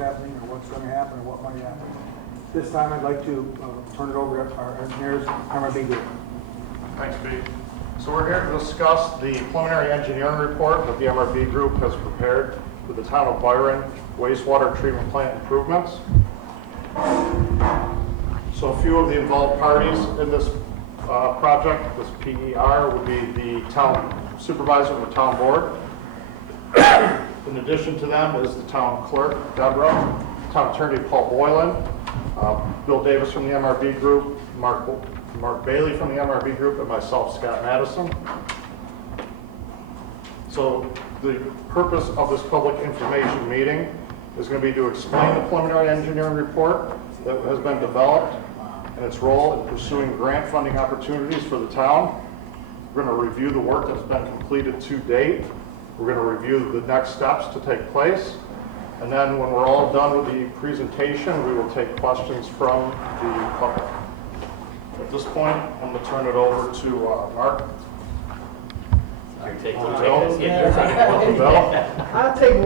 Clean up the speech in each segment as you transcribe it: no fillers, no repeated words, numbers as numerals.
happening or what's going to happen or what might happen. This time I'd like to turn it over to our engineers, MRB Group. Thanks, Pete. So we're here to discuss the preliminary engineering report that the MRB Group has prepared for the town of Byron wastewater treatment plant improvements. So a few of the involved parties in this project, this PER, would be the town supervisor and the town board. In addition to them is the town clerk, Deborah, town attorney, Paul Boylan, Bill Davis from the MRB Group, Mark Bailey from the MRB Group, and myself, Scott Madison. So the purpose of this public information meeting is going to be to explain the preliminary engineering report that has been developed and its role in pursuing grant funding opportunities for the town. We're going to review the work that's been completed to date. We're going to review the next steps to take place. And then when we're all done with the presentation, we will take questions from the public. At this point, I'm going to turn it over to Mark. I'll take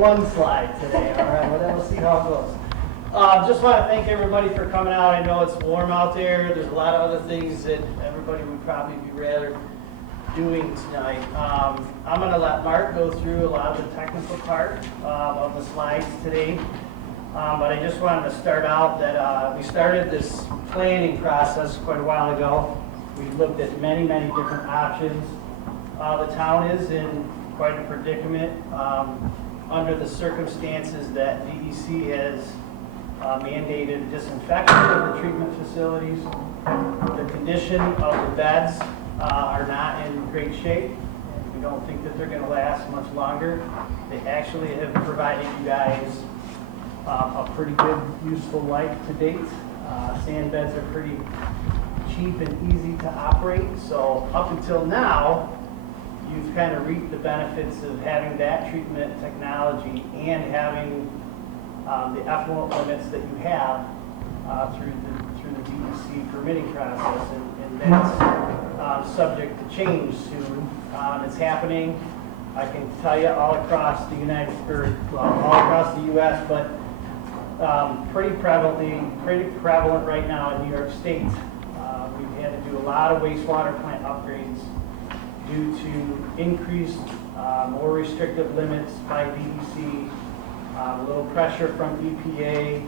one slide today, all right, well, then we'll see how it goes. Just want to thank everybody for coming out. I know it's warm out there. There's a lot of other things that everybody would probably be rather doing tonight. I'm going to let Mark go through a lot of the technical part of the slides today. But I just wanted to start out that we started this planning process quite a while ago. We looked at many different options. The town is in quite a predicament under the circumstances that DEC has mandated disinfection of the treatment facilities. The condition of the beds are not in great shape. We don't think that they're going to last much longer. They actually have provided you guys a pretty good, useful life to date. Sand beds are pretty cheap and easy to operate. So up until now, you've kind of reaped the benefits of having that treatment technology and having the effluent limits that you have through the DEC permitting process, and that's subject to change soon. It's happening. I can tell you all across the all across the U.S., but pretty prevalent right now in New York State. We've had to do a lot of wastewater plant upgrades due to increased, more restrictive limits by DEC, a little pressure from EPA,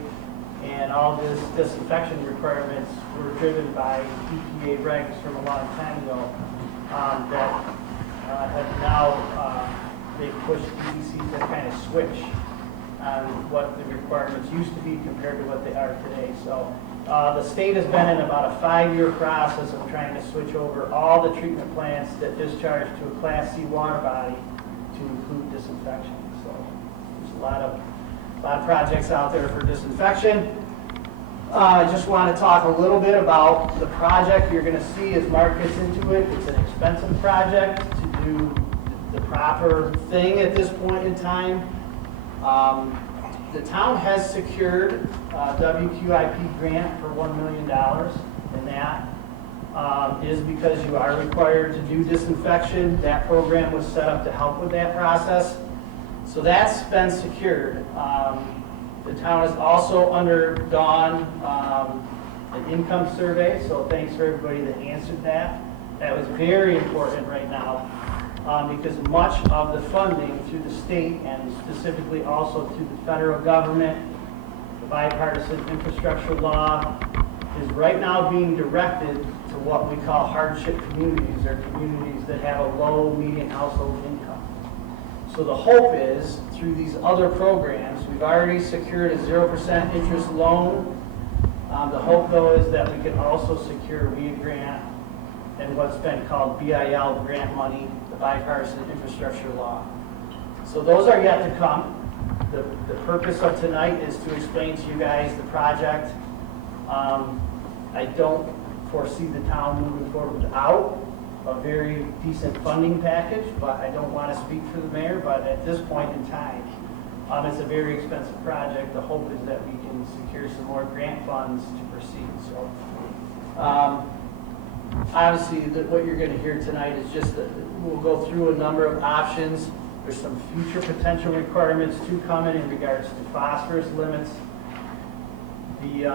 and all this disinfection requirements were driven by EPA regs from a long time ago that have now they've pushed DEC to kind of switch on what the requirements used to be compared to what they are today. So the state has been in about a 5-year process of trying to switch over all the treatment plants that discharge to a Class C water body to include disinfection. So there's a lot of projects out there for disinfection. I just want to talk a little bit about the project. You're going to see as Mark gets into it, it's an expensive project to do the proper thing at this point in time. The town has secured a WQIP grant for $1 million, and that is because you are required to do disinfection. That program was set up to help with that process. So that's been secured. The town has also undergone an income survey, so thanks for everybody that answered that. That was very important right now because much of the funding through the state and specifically also through the federal government, the bipartisan infrastructure law, is right now being directed to what we call hardship communities, or communities that have a low median household income. So the hope is, through these other programs, we've already secured a 0% interest loan. The hope, though, is that we can also secure a WIA grant and what's been called BIL grant money, the bipartisan infrastructure law. So those are yet to come. The purpose of tonight is to explain to you guys the project. I don't foresee the town moving forward without a very decent funding package, but I don't want to speak for the mayor, but at this point in time, it's a very expensive project. The hope is that we can secure some more grant funds to proceed. So obviously what you're going to hear tonight is just that we'll go through a number of options. There's some future potential requirements to come in regards to phosphorus limits. The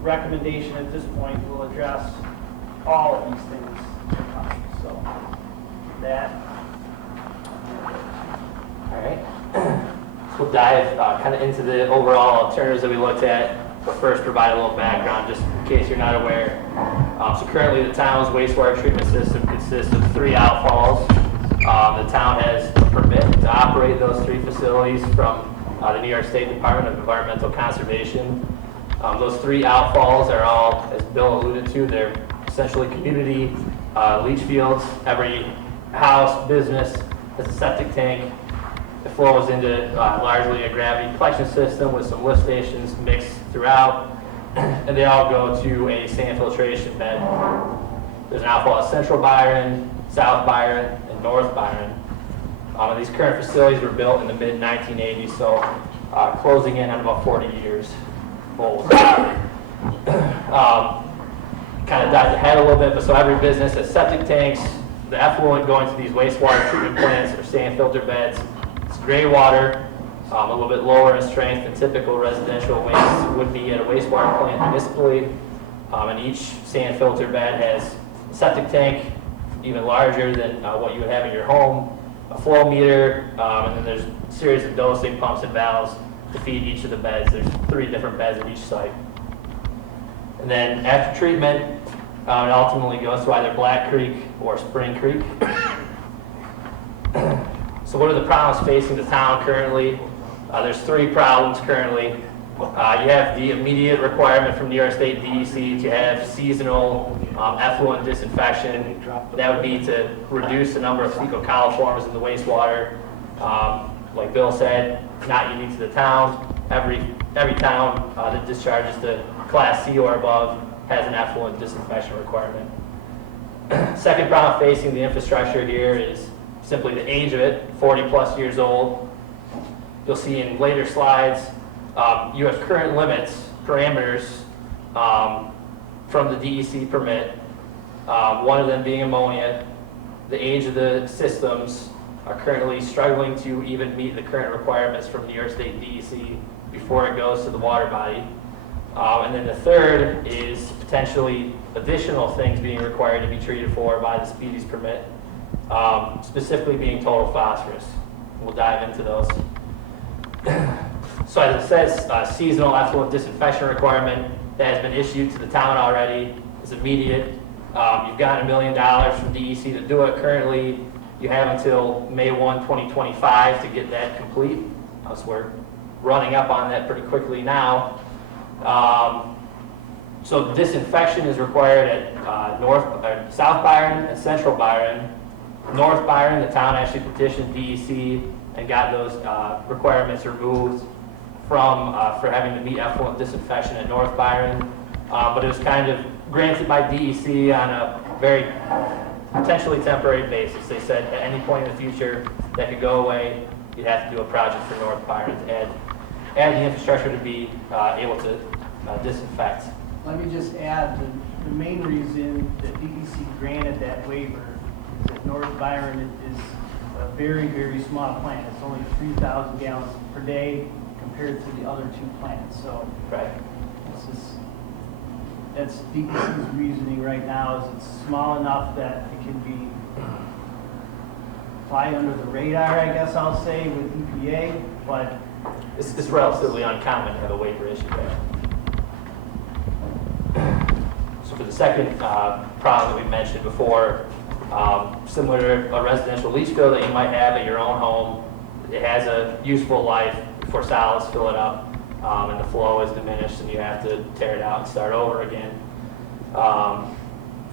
recommendation at this point will address all of these things. So that. All right. So we'll dive kind of into the overall alternatives that we looked at, but first provide a little background just in case you're not aware. So currently the town's wastewater treatment system consists of 3 outfalls. The town has a permit to operate those 3 facilities from the New York State Department of Environmental Conservation. Those 3 outfalls are all, as Bill alluded to, they're essentially community leach fields. Every house, business has a septic tank. It flows into largely a gravity collection system with some lift stations mixed throughout, and they all go to a sand filtration bed. There's an outfall at Central Byron, South Byron, and North Byron. And these current facilities were built in the mid-1980s, so closing in on about 40 years old. Kind of dives ahead a little bit, but so every business has septic tanks. The effluent going to these wastewater treatment plants or sand filter beds. It's gray water, a little bit lower in strength than typical residential waste would be at a wastewater plant municipally. And each sand filter bed has a septic tank, even larger than what you would have in your home, a flow meter, and then there's a series of dosing pumps and valves to feed each of the beds. There's 3 different beds at each site. And then after treatment, it ultimately goes to either Black Creek or Spring Creek. So what are the problems facing the town currently? There's 3 problems currently. You have the immediate requirement from New York State DEC to have seasonal effluent disinfection. That would be to reduce the number of fecal coliforms in the wastewater. Like Bill said, not unique to the town. Every town that discharges to Class C or above has an effluent disinfection requirement. Second problem facing the infrastructure here is simply the age of it, 40 plus years old. You'll see in later slides, you have current limits, parameters from the DEC permit, one of them being ammonia. The age of the systems are currently struggling to even meet the current requirements from New York State DEC before it goes to the water body. And then the third is potentially additional things being required to be treated for by the species permit, specifically being total phosphorus. We'll dive into those. So as it says, seasonal effluent disinfection requirement that has been issued to the town already is immediate. You've gotten $1 million from DEC to do it. Currently, you have until May 1, 2025 to get that complete. So we're running up on that pretty quickly now. So disinfection is required at South Byron and Central Byron. North Byron, the town actually petitioned DEC and got those requirements removed from for having to meet effluent disinfection at North Byron, but it was kind of granted by DEC on a very potentially temporary basis. They said at any point in the future that could go away, you'd have to do a project for North Byron to add the infrastructure to be able to disinfect. Let me just add, the main reason that DEC granted that waiver is that North Byron is a very, very small plant. It's only 3,000 gallons per day compared to the other 2 plants. So Right. that's DEC's reasoning right now, is it's small enough that it can be fly under the radar, I guess I'll say, with EPA, but It's relatively uncommon to have a waiver issued there. So for the second problem that we mentioned before, similar to a residential leach field that you might have at your own home, it has a useful life before solids fill it up, and the flow is diminished and you have to tear it out and start over again.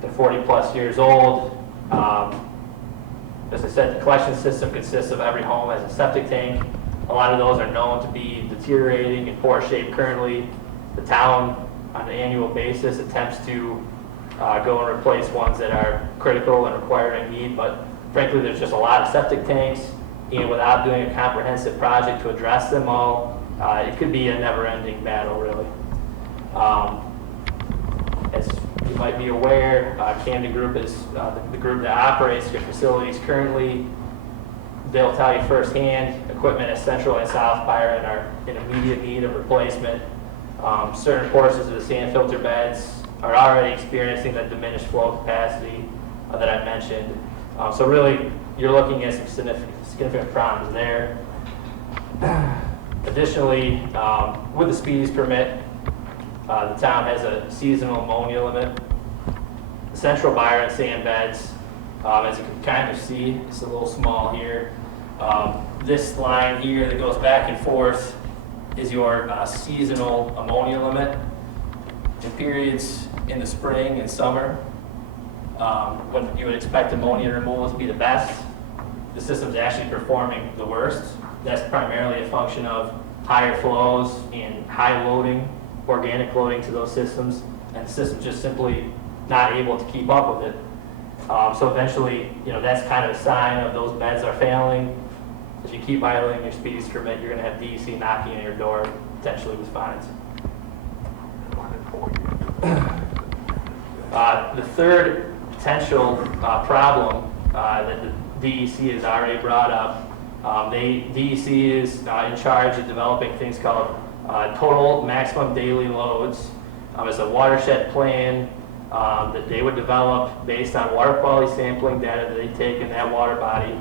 They're 40 plus years old. As I said, the collection system consists of every home has a septic tank. A lot of those are known to be deteriorating in poor shape currently. The town, on an annual basis, attempts to go and replace ones that are critical and requiring need, but frankly, there's just a lot of septic tanks, and without doing a comprehensive project to address them all, it could be a never-ending battle, really. As you might be aware, Camden Group is the group that operates your facilities currently. they'll tell you firsthand, equipment at Central and South Byron are in immediate need of replacement. Certain portions of the sand filter beds are already experiencing the diminished flow capacity that I mentioned. So really, you're looking at some significant problems there. Additionally, with the speedies permit, the town has a seasonal ammonia limit. The Central Byron sand beds, as you can kind of see, it's a little small here. This line here that goes back and forth is your seasonal ammonia limit. In periods in the spring and summer, when you would expect ammonia removal to be the best, the system's actually performing the worst. That's primarily a function of higher flows and high loading, organic loading to those systems, and the system's just simply not able to keep up with it. So eventually, that's kind of a sign of those beds are failing. If you keep idling your speedies permit, you're going to have DEC knocking on your door, potentially with fines. The third potential problem that the DEC has already brought up, DEC is in charge of developing things called total maximum daily loads. It's a watershed plan that they would develop based on water quality sampling data that they take in that water body.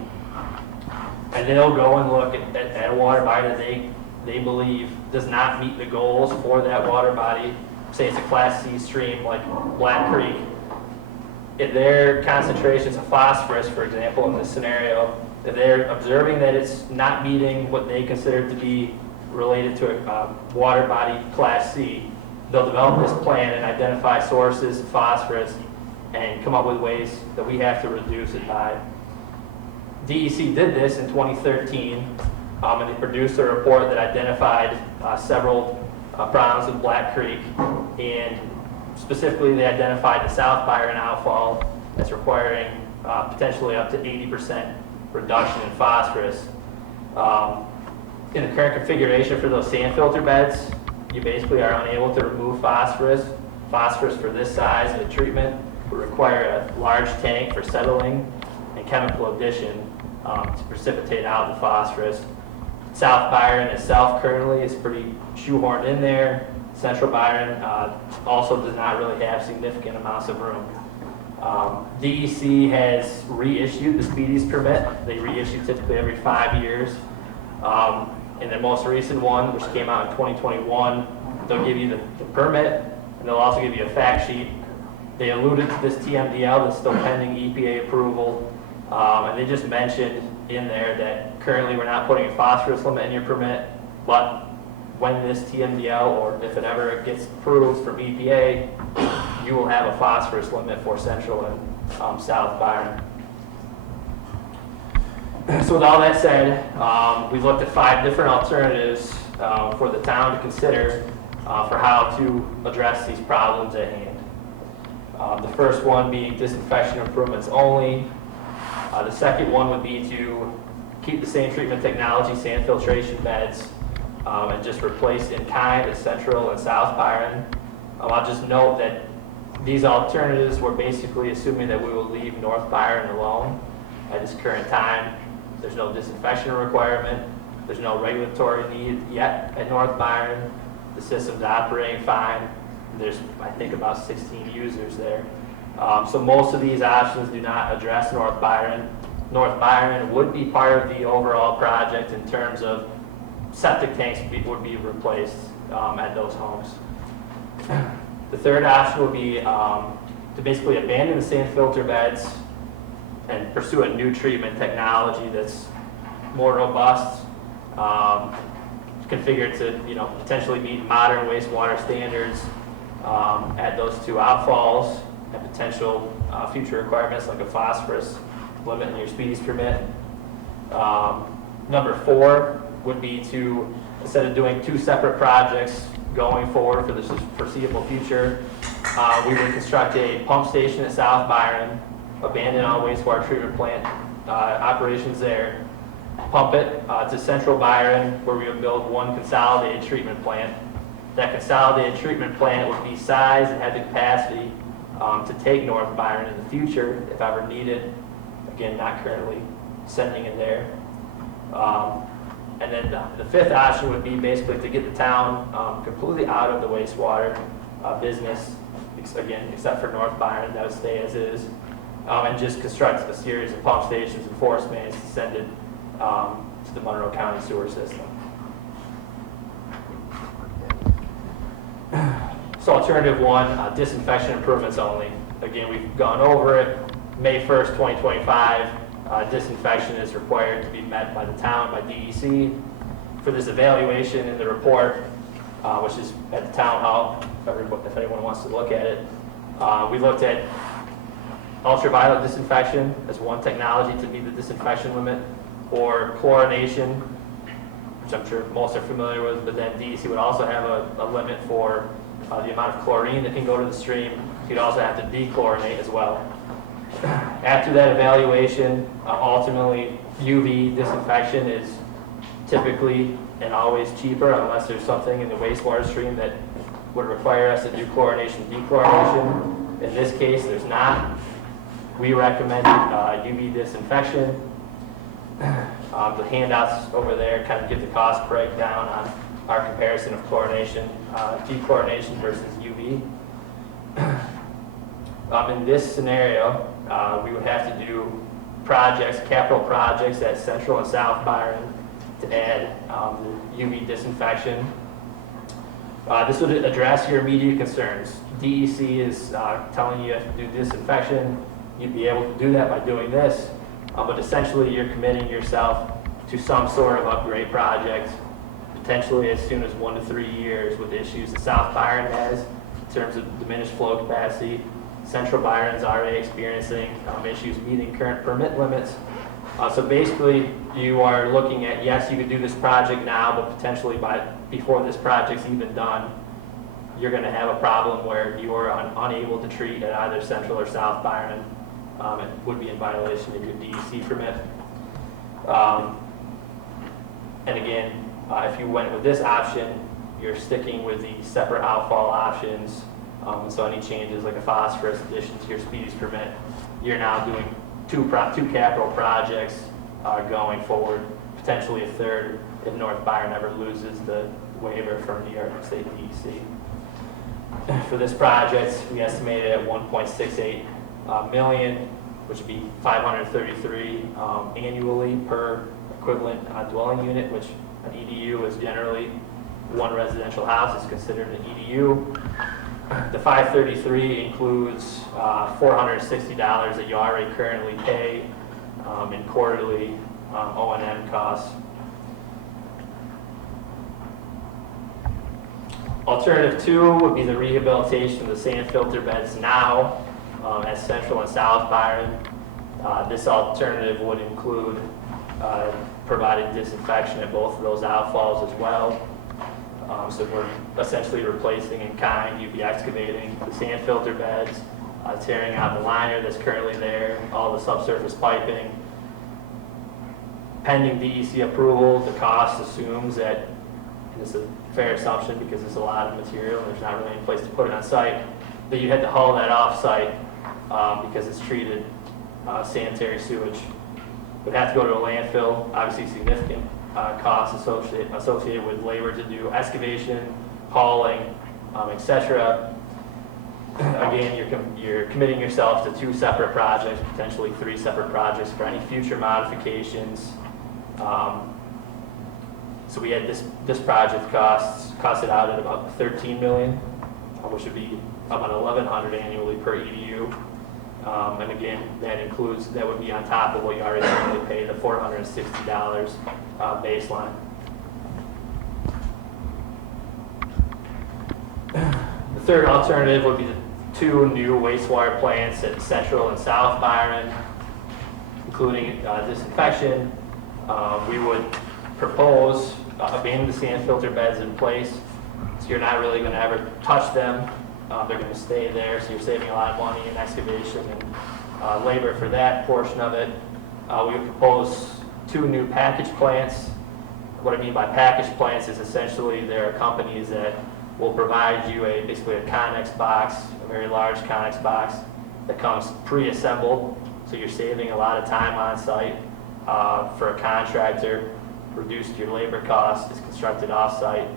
And they'll go and look at a water body that they believe does not meet the goals for that water body. Say it's a Class C stream like Black Creek. If their concentrations of phosphorus, for example, in this scenario, if they're observing that it's not meeting what they consider to be related to a water body Class C, they'll develop this plan and identify sources of phosphorus and come up with ways that we have to reduce it by. DEC did this in 2013, and they produced a report that identified several problems with Black Creek, and specifically they identified the South Byron outfall that's requiring potentially up to 80% reduction in phosphorus. In the current configuration for those sand filter beds, you basically are unable to remove phosphorus. Phosphorus for this size of the treatment would require a large tank for settling and chemical addition to precipitate out the phosphorus. South Byron itself currently is pretty shoehorned in there. Central Byron also does not really have significant amounts of room. DEC has reissued the speedies permit. They reissue typically every 5 years. In the most recent one, which came out in 2021, they'll give you the permit, and they'll also give you a fact sheet. They alluded to this TMDL that's still pending EPA approval, and they just mentioned in there that currently we're not putting a phosphorus limit in your permit, but when this TMDL, or if it ever gets approved from EPA, you will have a phosphorus limit for Central and South Byron. So with all that said, we've looked at 5 different alternatives for the town to consider for how to address these problems at hand. The first one being disinfection improvements only. The second one would be to keep the same treatment technology, sand filtration beds, and just replace in kind at Central and South Byron. I'll just note that these alternatives were basically assuming that we will leave North Byron alone at this current time. There's no disinfection requirement. There's no regulatory need yet at North Byron. The system's operating fine. There's, I think, about 16 users there. So most of these options do not address North Byron. North Byron would be part of the overall project in terms of septic tanks would be replaced at those homes. The third option would be to basically abandon the sand filter beds and pursue a new treatment technology that's more robust, configured to potentially meet modern wastewater standards at those 2 outfalls and potential future requirements like a phosphorus limit in your speedies permit. Number 4 would be to, instead of doing 2 separate projects going forward for the foreseeable future, we would construct a pump station at South Byron, abandon all wastewater treatment plant operations there, pump it to Central Byron, where we would build 1 consolidated treatment plant. That consolidated treatment plant would be sized and have the capacity to take North Byron in the future if ever needed. Again, not currently sending it there. And then the fifth option would be basically to get the town completely out of the wastewater business, again, except for North Byron, that would stay as is, and just construct a series of pump stations and force mains to send it to the Monroe County sewer system. So alternative one, disinfection improvements only. Again, we've gone over it. May 1st, 2025, disinfection is required to be met by the town, by DEC. For this evaluation in the report, which is at the town hall, if anyone wants to look at it, we looked at ultraviolet disinfection as one technology to meet the disinfection limit, or chlorination, which I'm sure most are familiar with, but then DEC would also have a limit for the amount of chlorine that can go to the stream. You'd also have to dechlorinate as well. After that evaluation, ultimately UV disinfection is typically and always cheaper unless there's something in the wastewater stream that would require us to do chlorination, dechlorination. In this case, there's not. We recommend UV disinfection. The handouts over there kind of give the cost breakdown on our comparison of chlorination, dechlorination versus UV. In this scenario, we would have to do projects, capital projects at Central and South Byron to add the UV disinfection. This would address your immediate concerns. DEC is telling you have to do disinfection. You'd be able to do that by doing this, but essentially you're committing yourself to some sort of upgrade project, potentially as soon as 1 to 3 years, with issues that South Byron has in terms of diminished flow capacity. Central Byron's already experiencing issues meeting current permit limits. So basically, you are looking at, yes, you could do this project now, but potentially before this project's even done, you're going to have a problem where you are unable to treat at either Central or South Byron. It would be in violation of your DEC permit. And again, if you went with this option, you're sticking with the separate outfall options. So any changes like a phosphorus addition to your species permit, you're now doing two capital projects going forward, potentially a third if North Byron ever loses the waiver from New York State DEC. For this project, we estimated at 1.68 million, which would be 533 annually per equivalent dwelling unit, which an EDU is generally one residential house is considered an EDU. The 533 includes $460 that you already currently pay in quarterly O&M costs. Alternative two would be the rehabilitation of the sand filter beds now at Central and South Byron. This alternative would include providing disinfection at both of those outfalls as well. So we're essentially replacing in kind, you'd be excavating the sand filter beds, tearing out the liner that's currently there, all the subsurface piping. Pending DEC approval, the cost assumes that, and it's a fair assumption because it's a lot of material and there's not really any place to put it on site, that you had to haul that off site because it's treated sanitary sewage. Would have to go to a landfill, obviously significant costs associated with labor to do excavation, hauling, etc. Again, you're committing yourself to 2 separate projects, potentially 3 separate projects for any future modifications. So we had this project costed out at about $13 million, which would be about $1,100 annually per EDU. And again, that would be on top of what you already currently pay, the $460 baseline. The third alternative would be the 2 new wastewater plants at Central and South Byron, including disinfection. We would propose abandoning the sand filter beds in place, so you're not really going to ever touch them. They're going to stay there, so you're saving a lot of money in excavation and labor for that portion of it. We would propose 2 new package plants. What I mean by package plants is essentially there are companies that will provide you basically a Connex box, a very large Connex box that comes pre-assembled, so you're saving a lot of time on site for a contractor. reduced your labor costs, it's constructed off-site,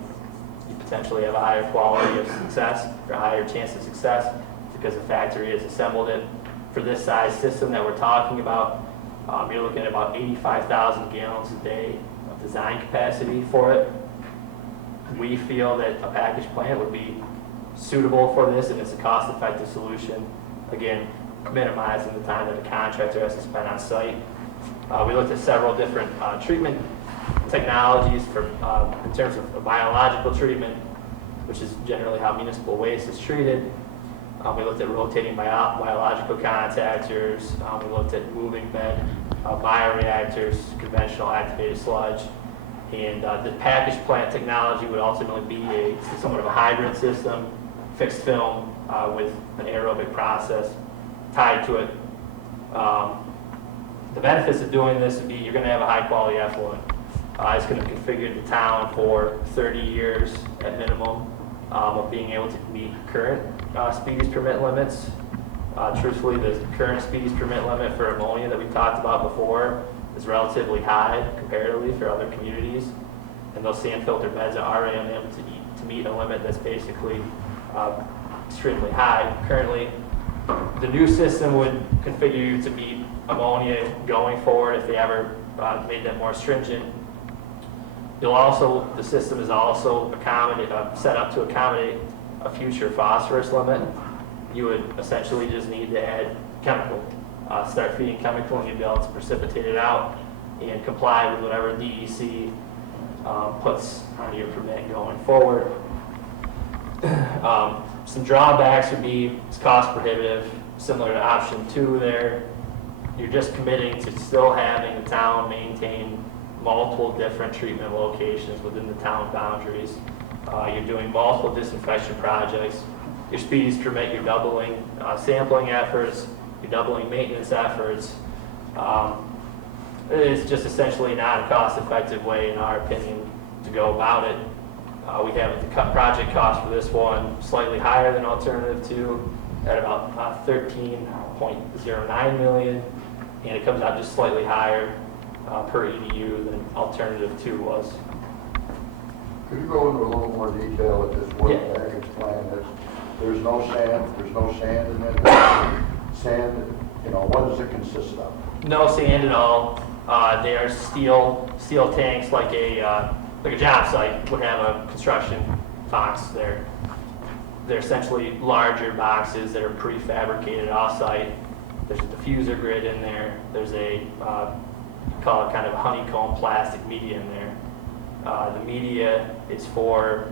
you potentially have a higher quality of success, or a higher chance of success, because the factory has assembled it. For this size system that we're talking about, you're looking at about 85,000 gallons a day of design capacity for it. We feel that a package plant would be suitable for this, and it's a cost-effective solution. Again, minimizing the time that the contractor has to spend on site. We looked at several different treatment technologies for, in terms of biological treatment, which is generally how municipal waste is treated. We looked at rotating biological contactors. We looked at moving bed bioreactors, conventional activated sludge. And the package plant technology would ultimately be somewhat of a hybrid system, fixed film with an aerobic process tied to it. The benefits of doing this would be you're going to have a high quality effluent. It's going to configure the town for 30 years at minimum of being able to meet current speedies permit limits. Truthfully, the current speedies permit limit for ammonia that we talked about before is relatively high comparatively for other communities. And those sand filter beds are already unable to meet a limit that's basically extremely high. Currently, the new system would configure you to meet ammonia going forward if they ever made that more stringent. The system is also set up to accommodate a future phosphorus limit. You would essentially just need to add chemical, start feeding chemical, and you'd be able to precipitate it out and comply with whatever DEC puts on your permit going forward. Some drawbacks would be it's cost prohibitive, similar to option 2 there. You're just committing to still having the town maintain multiple different treatment locations within the town boundaries. You're doing multiple disinfection projects. Your speedies permit, you're doubling sampling efforts, you're doubling maintenance efforts. It's just essentially not a cost-effective way, in our opinion, to go about it. We have the project cost for this one slightly higher than alternative 2 at about $13.09 million, and it comes out just slightly higher per EDU than alternative 2 was. Could you go into a little more detail at this work package plan? There's no sand in it. Sand, what does it consist of? No sand at all. They are steel tanks, like a job site would have a construction box there. They're essentially larger boxes that are prefabricated off-site. There's a diffuser grid in there. There's a call it kind of a honeycomb plastic media in there. The media is for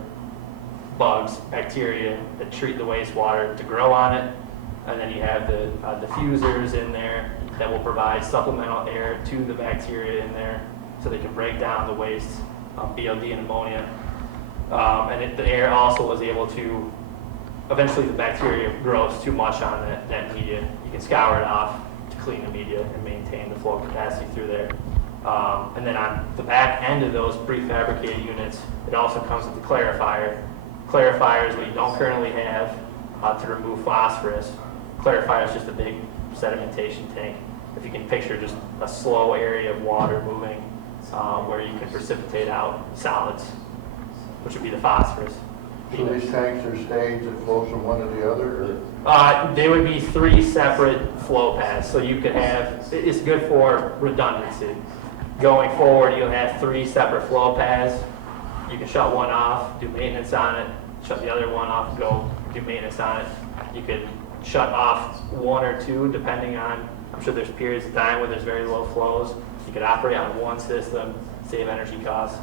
bugs, bacteria that treat the wastewater to grow on it. And then you have the diffusers in there that will provide supplemental air to the bacteria in there so they can break down the waste, BOD and ammonia. And the air also is able to, eventually the bacteria grows too much on that media. You can scour it off to clean the media and maintain the flow capacity through there. And then on the back end of those prefabricated units, it also comes with the clarifier. Clarifier is what you don't currently have to remove phosphorus. Clarifier is just a big sedimentation tank. If you can picture just a slow area of water moving where you can precipitate out solids, which would be the phosphorus. So these tanks are staged that flows from one to the other? Or? They would be 3 separate flow paths, so you could have, it's good for redundancy. Going forward, you'll have 3 separate flow paths. You can shut one off, do maintenance on it, shut the other one off, go do maintenance on it. You could shut off 1 or 2 depending on, I'm sure there's periods of time where there's very low flows. You could operate on one system, save energy costs.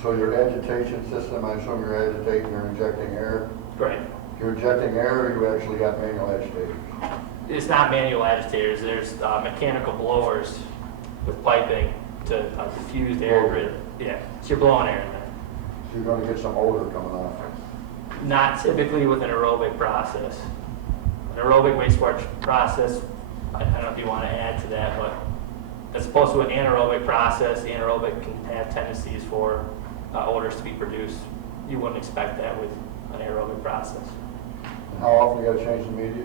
So your agitation system, I assume you're agitating, you're injecting air? Right. You're injecting air, or you actually got manual agitators? It's not manual agitators. There's mechanical blowers with piping to diffuse the air grid. Yeah, so you're blowing air in there. So you're going to get some odor coming off. Not typically with an aerobic process. An aerobic wastewater process, I don't know if you want to add to that, but as opposed to an anaerobic process, the anaerobic can have tendencies for odors to be produced. You wouldn't expect that with an aerobic process. And how often you got to change the media?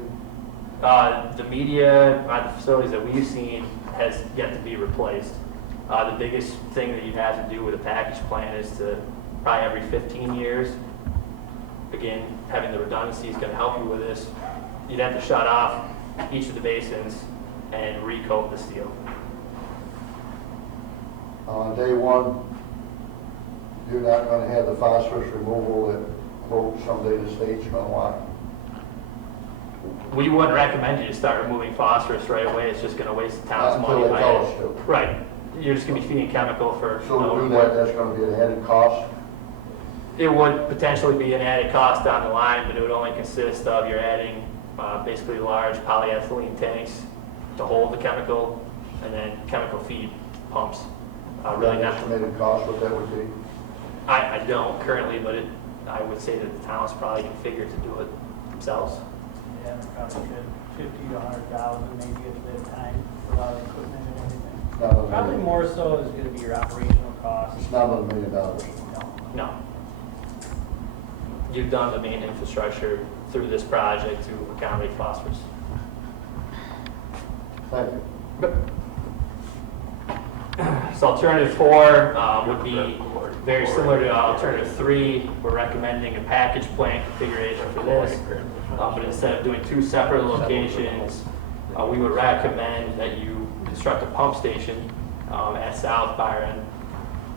The media at the facilities that we've seen has yet to be replaced. The biggest thing that you have to do with a package plan is to probably every 15 years, again, having the redundancy is going to help you with this. You'd have to shut off each of the basins and recoat the steel. On day one, you're not gonna have the phosphorus removal that, quote, someday the state's gonna want. We wouldn't recommend you to start removing phosphorus right away. It's just going to waste the town's Until money. they tell us to. Right. You're just going to be feeding chemical for. So to do that, that's gonna be an added cost. It would potentially be an added cost down the line, but it would only consist of you're adding basically large polyethylene tanks to hold the chemical, and then chemical feed pumps. Really An not. estimated cost, what that would be. I don't currently, but I would say that the towns probably configure to do it themselves. Yeah, probably good, 50 to 100,000 maybe at that time for a lot of equipment and everything. Not a Probably million. more so is gonna be your operational costs. It's not $1 million. No. You've done the main infrastructure through this project to accommodate phosphorus. Thank you. So alternative 4 would be very similar to alternative 3. We're recommending a package plant configuration for this, but instead of doing 2 separate locations, we would recommend that you construct a pump station at South Byron,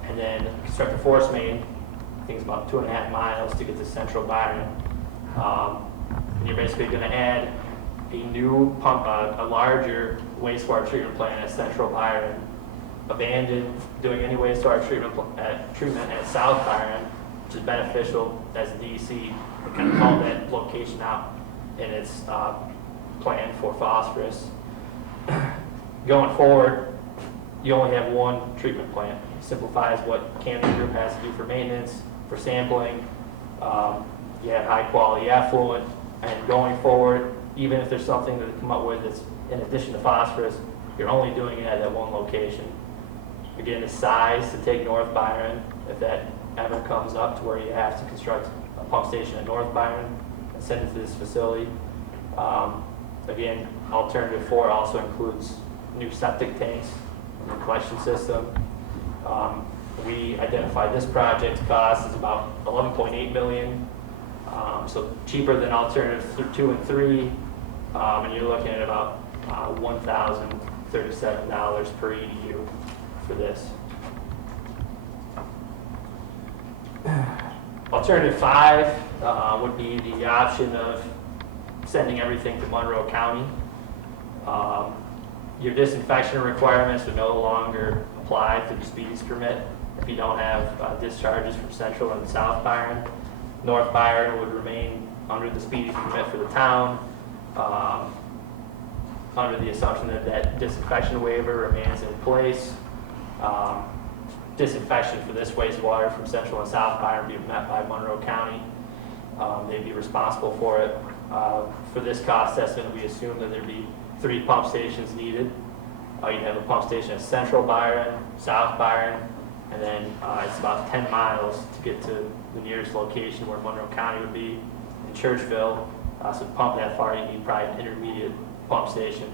and then construct a force main. I think it's about 2.5 miles to get to Central Byron. And you're basically going to add a new pump, a larger wastewater treatment plant at Central Byron, abandon doing any wastewater treatment at South Byron, which is beneficial as DEC. We kind of called that location out in its plan for phosphorus. Going forward, you only have one treatment plant. It simplifies what Camden Group has to do for maintenance, for sampling. You have high quality effluent, and going forward, even if there's something that they come up with that's in addition to phosphorus, you're only doing it at that one location. Again, the size to take North Byron, if that ever comes up to where you have to construct a pump station at North Byron and send it to this facility. Again, alternative 4 also includes new septic tanks, new collection system. We identified this project's cost is about $11.8 million, so cheaper than alternative 2 and 3, and you're looking at about $1,037 per EDU for this. Alternative 5 would be the option of sending everything to Monroe County. Your disinfection requirements would no longer apply to the speedies permit if you don't have discharges from Central and South Byron. North Byron would remain under the speedies permit for the town, under the assumption that that disinfection waiver remains in place. Disinfection for this wastewater from Central and South Byron would be met by Monroe County. They'd be responsible for it. For this cost estimate, we assume that there'd be 3 pump stations needed. You'd have a pump station at Central Byron, South Byron, and then it's about 10 miles to get to the nearest location where Monroe County would be in Churchville. So to pump that far, you need probably an intermediate pump station.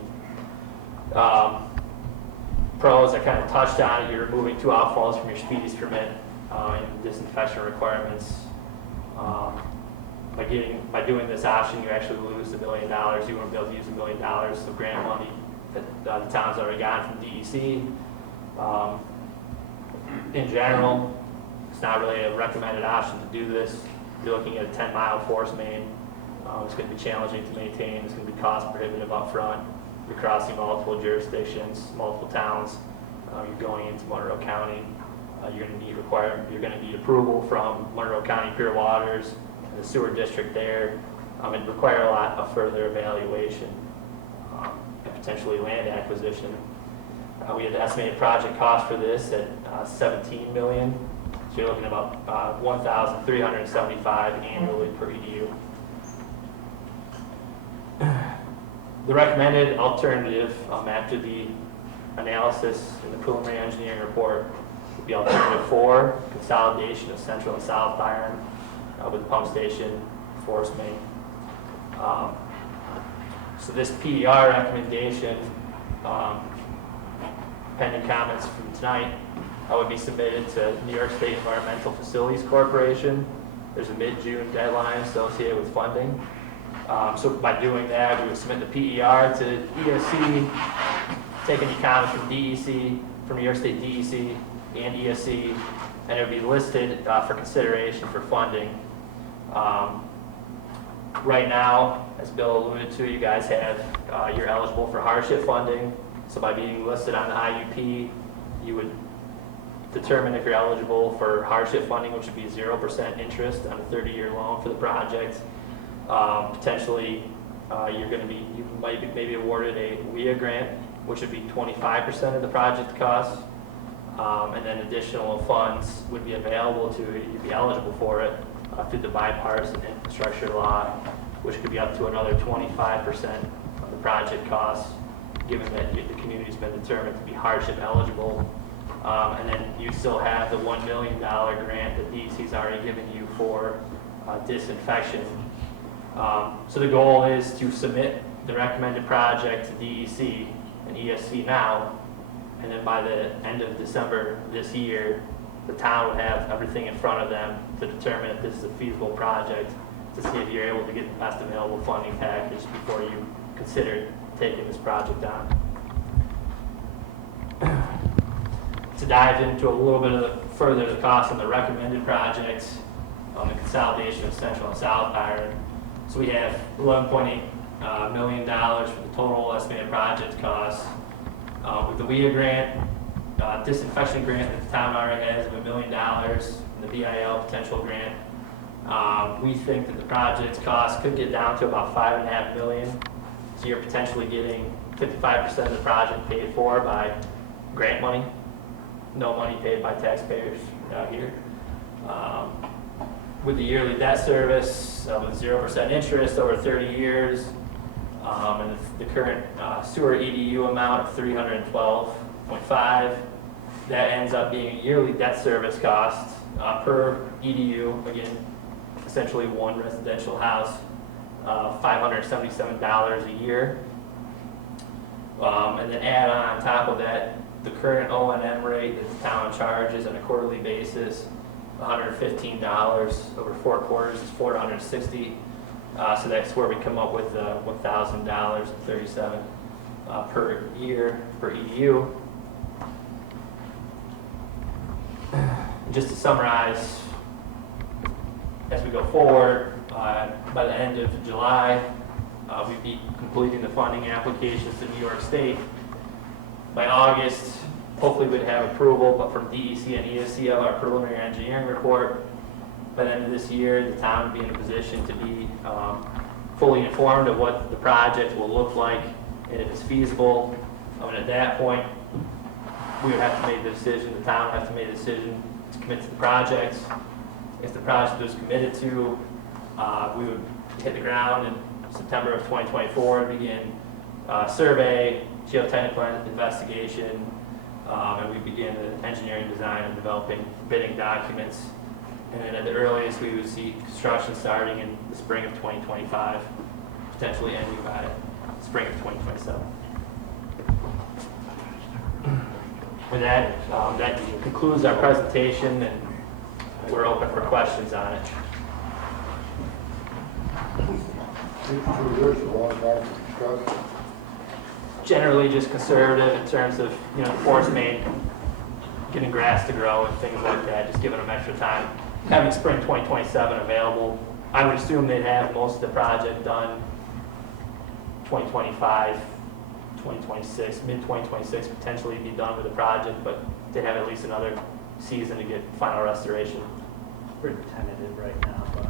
Pros, I kind of touched on it. You're removing 2 outfalls from your speedies permit and disinfection requirements. By doing this option, you actually lose $1 million. You won't be able to use $1 million of grant money that the town's already gotten from DEC. In general, it's not really a recommended option to do this. You're looking at a 10-mile force main. It's going to be challenging to maintain. It's going to be cost prohibitive up front. You're crossing multiple jurisdictions, multiple towns. You're going into Monroe County. You're going to need approval from Monroe County Pure Waters, the sewer district there. It'd require a lot of further evaluation and potentially land acquisition. We had the estimated project cost for this at $17 million. So you're looking at about $1,375 annually per EDU. The recommended alternative after the analysis in the preliminary engineering report would be alternative 4, consolidation of Central and South Byron with pump station, force main. So this PDR recommendation pending comments from tonight, would be submitted to New York State Environmental Facilities Corporation. There's a mid-June deadline associated with funding. So by doing that, we would submit the PER to ESC, take any comments from DEC, from New York State DEC and ESC, and it would be listed for consideration for funding. Right now, as Bill alluded to, you guys have, you're eligible for hardship funding. So by being listed on the IUP, you would determine if you're eligible for hardship funding, which would be 0% interest on a 30-year loan for the project. Potentially, you might be maybe awarded a WIA grant, which would be 25% of the project cost. And then additional funds would be available to you, you'd be eligible for it through the bipartisan infrastructure law, which could be up to another 25% of the project costs, given that the community's been determined to be hardship eligible. And then you still have the $1 million grant that DEC's already given you for disinfection. So the goal is to submit the recommended project to DEC and ESC now, and then by the end of December this year, the town would have everything in front of them to determine if this is a feasible project, to see if you're able to get the best available funding package before you consider taking this project on. To dive into a little bit further the cost on the recommended projects, the consolidation of Central and South Byron. So we have $11.8 million for the total estimated project cost. With the WIA grant, disinfection grant that the town already has of $1 million, and the BIL potential grant, we think that the project's cost could get down to about $5.5 million. So you're potentially getting 55% of the project paid for by grant money, no money paid by taxpayers out here. With the yearly debt service with 0% interest over 30 years, and the current sewer EDU amount of $312.5, that ends up being a yearly debt service cost per EDU, again, essentially one residential house, $577 a year. And then add on top of that, the current O&M rate that the town charges on a quarterly basis, $115 over 4 quarters is $460. So that's where we come up with $1,000.37 per year per EDU. Just to summarize, as we go forward, by the end of July, we'd be completing the funding applications to New York State. By August, hopefully we'd have approval, but from DEC and ESC of our preliminary engineering report. By the end of this year, the town would be in a position to be fully informed of what the project will look like and if it's feasible. And at that point, we would have to make the decision, the town would have to make a decision to commit to the project. If the project was committed to, we would hit the ground in September of 2024 and begin survey, geotechnical investigation, and we begin the engineering design and developing bidding documents. And then at the earliest, we would see construction starting in the spring of 2025, potentially ending by spring of 2027. With that, that concludes our presentation, and we're open for questions on it. 2 years is a long time for construction. Generally just conservative in terms of, the forest main, getting grass to grow and things like that, just giving them extra time. Having spring 2027 available, I would assume they'd have most of the project done 2025, 2026, mid-2026, potentially be done with the project, but they'd have at least another season to get final restoration. Pretty tentative right now, but.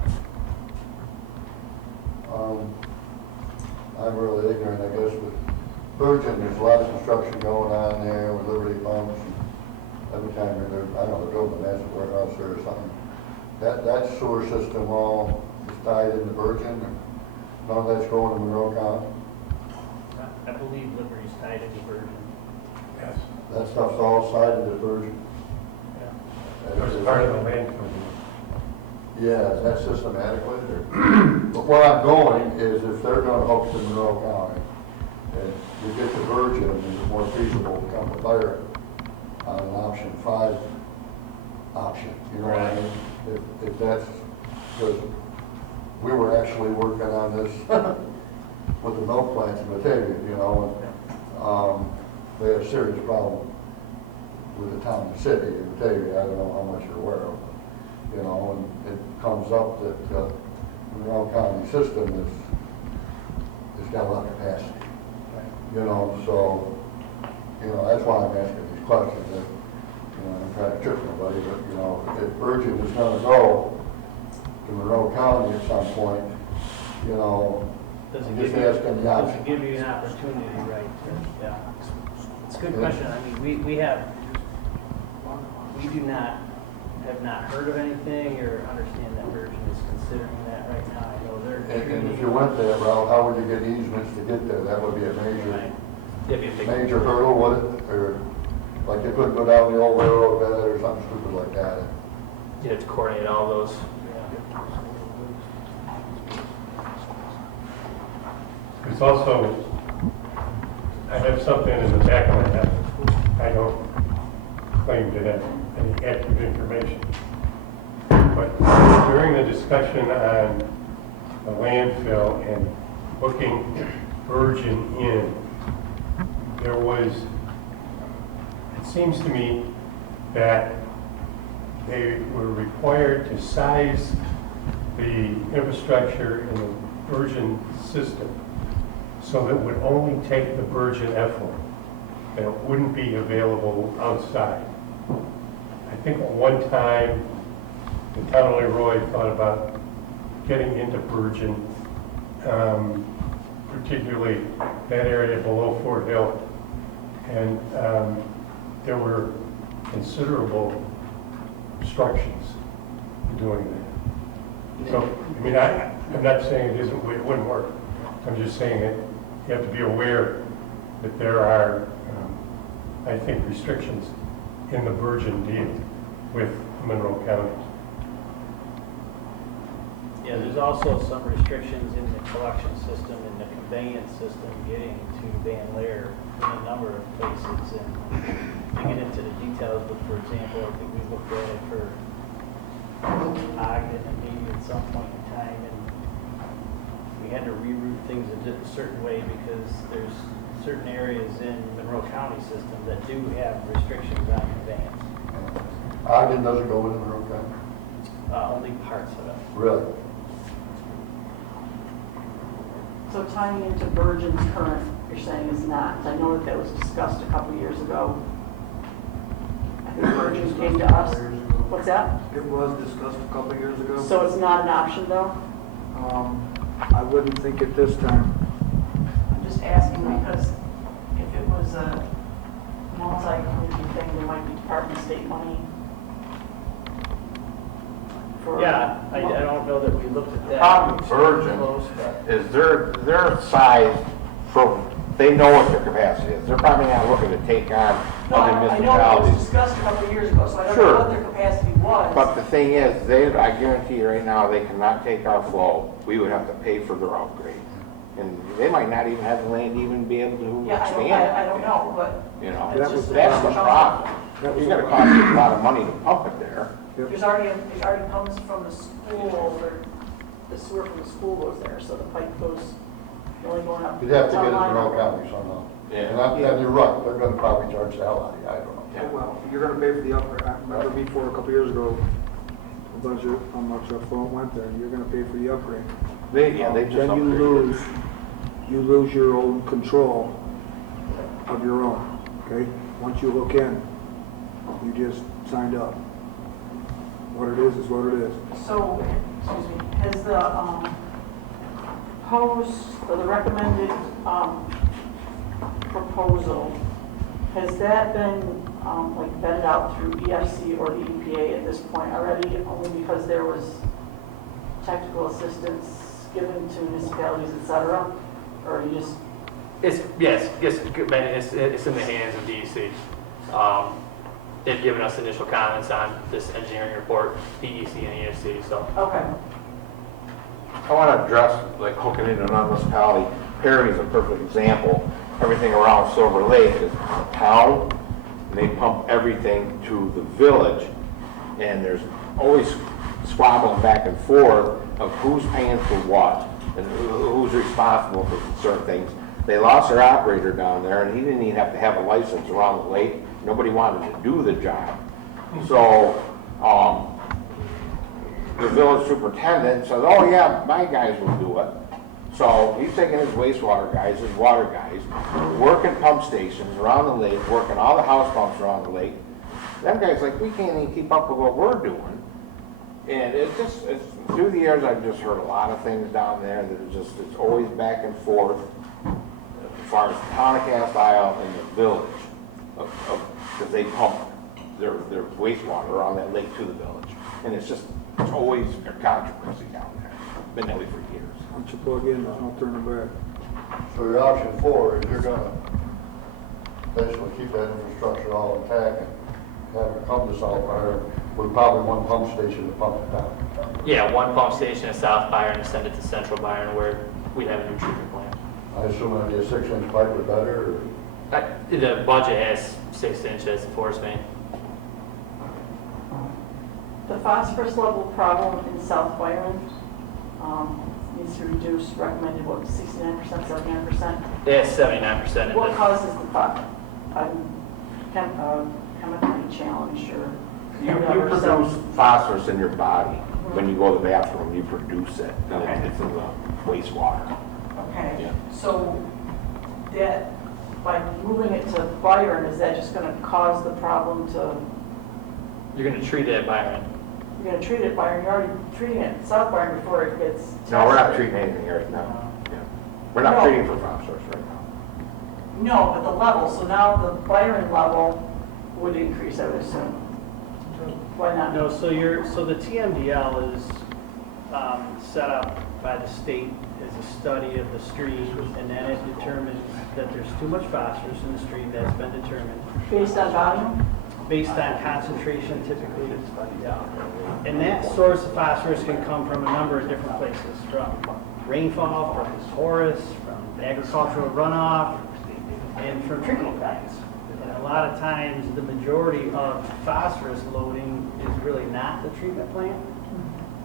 I'm really ignorant, I guess, with Virgin, there's a lot of construction going on there with Liberty Pumps. Every time they're, I don't know, they're building a massive warehouse there or something. That sewer system all is tied into Virgin, and none of that's going to Monroe County. I believe Liberty's tied into Virgin. Yes. That stuff's all sided to Virgin. There's part of the main from Yeah, is that systematically, or? But where I'm going is if they're gonna hook to Monroe County, and you get to Virgin, is it more feasible to come to Byron? on an option 5 option, you know what I mean? If that's, because we were actually working on this with the milk plants in Batavia, you know, and they had a serious problem with the town and city in Batavia. I don't know how much you're aware of, but, you know, and it comes up that the Monroe County system has got a lot of capacity, you know, so, you know, that's why I'm asking these questions. That, you know, I'm trying to trick nobody, but, you know, if Virgin is going to go to Monroe County at some point, you know, Does it I'm give just you, asking the does option. it give you an opportunity, right? Yeah. It's a good question. I mean, we do not, have not heard of anything or understand that Virgin is considering that right now. I know they're. And if you went that route, how would you get easements to get there? That would be a Right. major hurdle, would it? Or like they couldn't go down the old railroad bed or something stupid like that? You have to coordinate all those. There's also, I have something in the back of my head. I don't claim to have any accurate information. But during the discussion on the landfill and booking Virgin in, there was, it seems to me that they were required to size the infrastructure in the Virgin system so that it would only take the virgin effluent, and it wouldn't be available outside. I think at one time, the town of Leroy thought about getting into virgin, particularly that area below Fort Hill, and there were considerable obstructions to doing that. So, I mean, I'm not saying it wouldn't work. I'm just saying that you have to be aware that there are, I think, restrictions in the virgin deal with Monroe County. Yeah, there's also some restrictions in the collection system and the conveyance system getting to Van Lear in a number of places. And to get into the details, but for example, I think we looked at it for Ogden and maybe at some point in time, and we had to reroute things a certain way because there's certain areas in Monroe County system that do have restrictions on conveyance. Ogden doesn't go into Monroe County? Only parts of it. Really? So tying into Virgin's current, you're saying is not. I know that was discussed a couple years ago. I think Virgin came to us. What's that? It was discussed a couple of years ago. So it's not an option though? I wouldn't think at this time. I'm just asking because if it was a multi-community thing, there might be Department of State money for. Yeah, I don't know that we looked at that. Problem with Virgin Close, but- is their size from, they know what their capacity is. They're probably not looking to take on No, other I know it was municipalities. discussed a couple of years ago, so I don't Sure. know what their capacity was. But the thing is, I guarantee you right now, they cannot take our flow. We would have to pay for their upgrade. And they might not even have the land to even be able to Yeah, expand. I don't know, but You know, It's just that's the problem. That was You're gonna cost you a lot of money to pump it there. there's already comes from the school, or the sewer from the school goes there, so the pipe goes, only going up. You'd have to get it to town line. Monroe County somehow. Yeah. And you're right, they're gonna probably charge the hell out of you, I don't know. Yeah. Well, you're gonna pay for the upgrade. I remember before, a couple of years ago, a bunch of, how much a phone went there, you're gonna pay for the upgrade. They just Then you lose your own control of your own, okay? Once you hook in, you just signed up. What it is what it is. So, excuse me, has the, the recommended, proposal, has that been, like vetted out through EFC or the EPA at this point already, only because there was technical assistance given to municipalities, et cetera? Or you just, Yes, Ben, it's in the hands of DEC. They've given us initial comments on this engineering report, DEC and ESC, so. okay, I want to address, like, hooking into another municipality. Perry is a perfect example. Everything around Silver Lake is town. and they pump everything to the village, and there's always squabbling back and forth of who's paying for what, and who's responsible for certain things. They lost their operator down there, and he didn't even have to have a license around the lake. Nobody wanted to do the job. So, the village superintendent said, oh yeah, my guys will do it. So he's taking his wastewater guys, his water guys, working pump stations around the lake, working all the house pumps around the lake. Them guys like, we can't even keep up with what we're doing. And it's through the years, I've just heard a lot of things down there that it's always back and forth as far as the town of Cast Isle and the village, because they pump their wastewater around that lake to the village. And it's always a controversy down there. Been that way for years. Once you plug in, there's no turning back. So your option 4 is you're gonna basically keep that infrastructure all intact and have it come to South Byron with probably one pump station to pump it down. Yeah, one pump station in South Byron and send it to Central Byron where we have a new treatment plant. I assume it'd be a 6-inch pipe or better, or? The budget has 6 inches force main. The phosphorus level problem in South Byron needs to reduce, recommended, what, 69%, 79%? It's 79%. What causes the phosphorus? Chemically challenged or? You whatever, produce phosphorus in your body. When you go to the bathroom, you produce it. And Okay. it's in the wastewater. Okay, Yeah. so that, by moving it to Byron, is that just gonna cause the problem to, You're going to treat it at Byron. you're gonna treat it Byron, you're already treating it in South Byron before it gets tested? No, we're not treating anything right now. Yeah. We're not No. treating for phosphorus right now. No, but the level, so now the Byron level would increase, I would assume. Why not? No, so the TMDL is set up by the state as a study of the stream, and then it determines that there's too much phosphorus in the stream. That's been determined Based on volume? based on concentration typically. And that source of phosphorus can come from a number of different places, from rainfall, from forests, from agricultural runoff, and from treatment plants. And a lot of times, the majority of phosphorus loading is really not the treatment plant,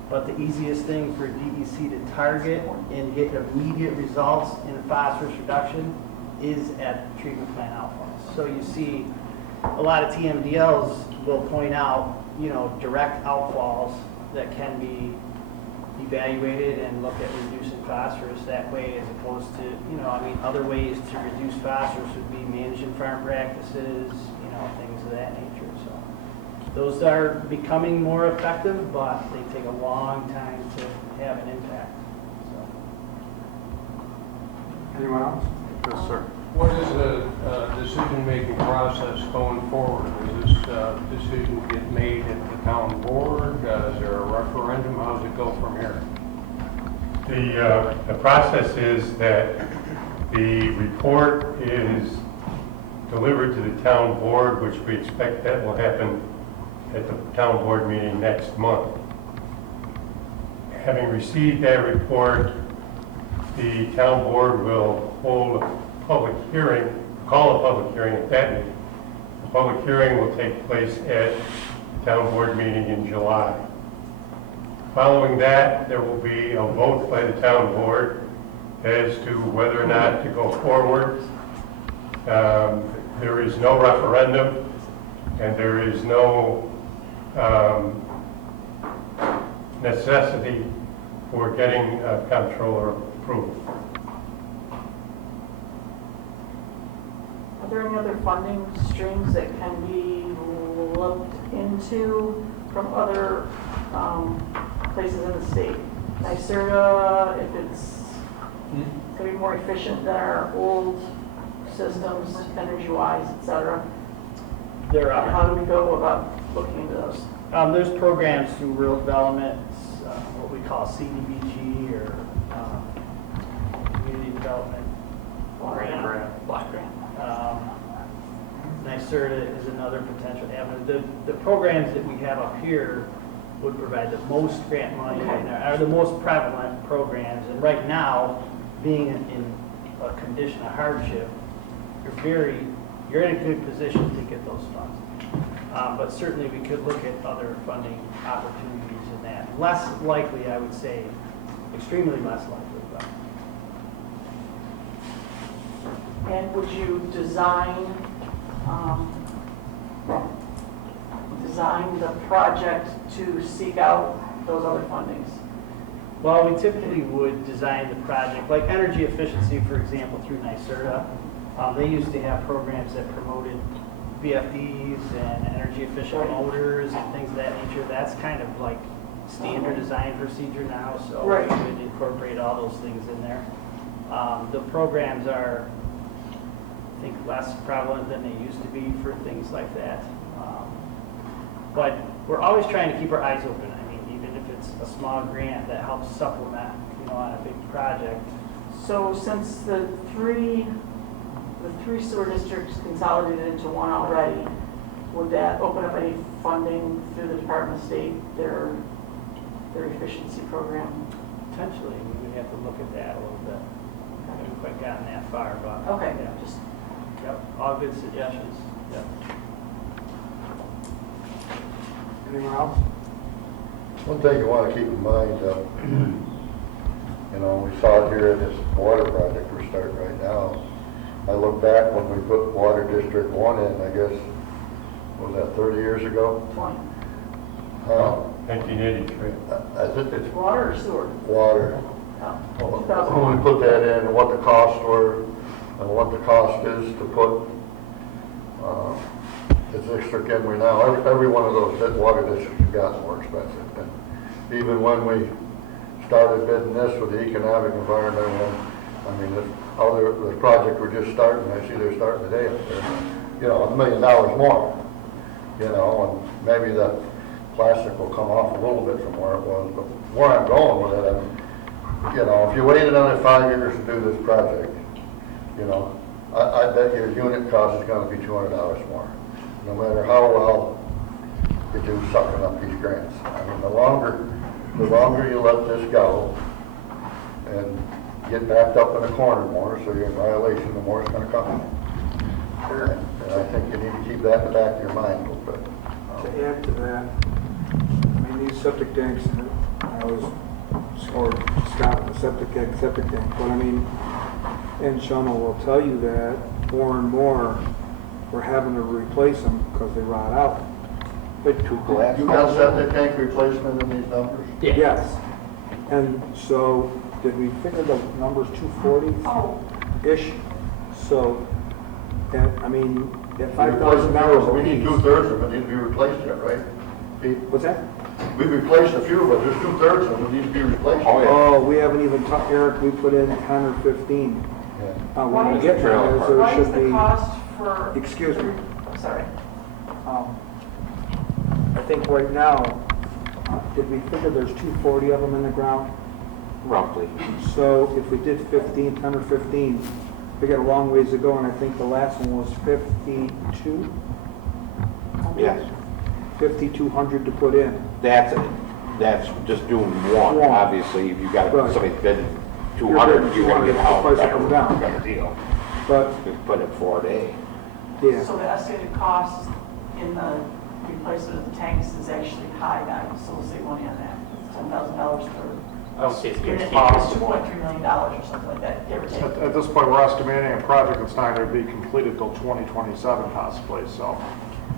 but the easiest thing for DEC to target and get immediate results in phosphorus reduction is at the treatment plant outfalls. So you see, a lot of TMDLs will point out, direct outfalls that can be evaluated and look at reducing phosphorus that way, as opposed to, other ways to reduce phosphorus would be managing farm practices, things of that nature. So those are becoming more effective, but they take a long time to have an impact. Anyone else? Yes, sir. What is the decision-making process going forward? Does this decision get made at the town board? Is there a referendum? How does it go from here? The process is that the report is delivered to the town board, which we expect that will happen at the town board meeting next month. Having received that report, the town board will hold a public hearing, call a public hearing at that meeting. The public hearing will take place at the town board meeting in July. Following that, there will be a vote by the town board as to whether or not to go forward. There is no referendum, and there is no necessity for getting comptroller approval. Are there any other funding streams that can be looked into from other places in the state? NYSERDA, if it's going to be more efficient than our old systems, energy-wise, et cetera. There are. How do we go about looking into those? There's programs through rural development, what we call CDBG or community development grant. Block grant. NYSERDA is another potential avenue. The programs that we have up here would provide the most grant money and are the most prevalent programs. And right now, being in a condition of hardship, you're very you're in a good position to get those funds. But certainly we could look at other funding opportunities in that. Less likely, I would say, extremely less likely, but. And would you design the project to seek out those other fundings? Well, we typically would design the project, like energy efficiency, for example, through NYSERDA. They used to have programs that promoted VFDs and energy efficient motors and things of that nature. That's kind of like standard design procedure now, so we Right. would incorporate all those things in there. The programs are, I think, less prevalent than they used to be for things like that. But we're always trying to keep our eyes open. I mean, even if it's a small grant that helps supplement, on a big project. So since the three sewer districts consolidated into one already, would that open up any funding through the Department of State, their efficiency program? Potentially, we would have to look at that a little bit. I haven't quite gotten that far, but. Okay, Yeah, just, yep, all good suggestions. Yep. Anyone else? One thing you want to keep in mind, we saw it here in this water project we're starting right now. I look back when we put Water District 1 in, I guess, what was that, 30 years ago? 20. 1983. I think it's Water or sewer? water. Oh, When we put that in, what the costs were, and what the cost is to put the district in we now, every one of those water districts has gotten more expensive. And even when we started bidding this with the economic environment, I mean, the project we're just starting, I see they're starting today up there, $1 million more, and maybe the plastic will come off a little bit from where it was, but where I'm going with it, if you waited another 5 years to do this project, I bet your unit cost is gonna be $200 more, no matter how well you do sucking up these grants. I mean, the longer you let this go and get backed up in a corner more, so you're in violation, the more it's gonna come. And I think you need to keep that in the back of your mind a little bit. To add to that, I mean, these septic tanks, I always scored Scott on the septic tank, but I mean, and Shawna will tell you that more and more, we're having to replace them because they rot out. Put two glass. You got septic tank replacement in these numbers? Yeah. Yes. And so, did we figure the number's 240-ish? So, I mean, at $5,000 We need a piece. 2/3 of it need to be replaced yet, right? Pete? What's that? We replaced a few, but there's 2/3 of them need to be replaced. Oh, yeah. Oh, we haven't even talked, Eric, we put in 10 or 15. Yeah. When Why we is get it- there, there Why is should the be, cost for, excuse me, sorry, I think right now, did we figure there's 240 of them in the ground? Roughly. So if we did 10 or 15, we got a long ways to go, and I think the last one was 52? Yes. 5,200 to put in. That's just doing one. One. Obviously, if you got Right. somebody bidding You're 200, bidding you're gonna 200, get the out price will better, come down. better deal. But, We put it 4 day. yeah, so the estimated cost in the replacement of the tanks is actually high now, so we'll save money on that. It's $10,000 per I would say it's unit, good. it's $2.3 million or something like that, give or take. At this point, we're estimating a project that's not going to be completed till 2027 possibly, so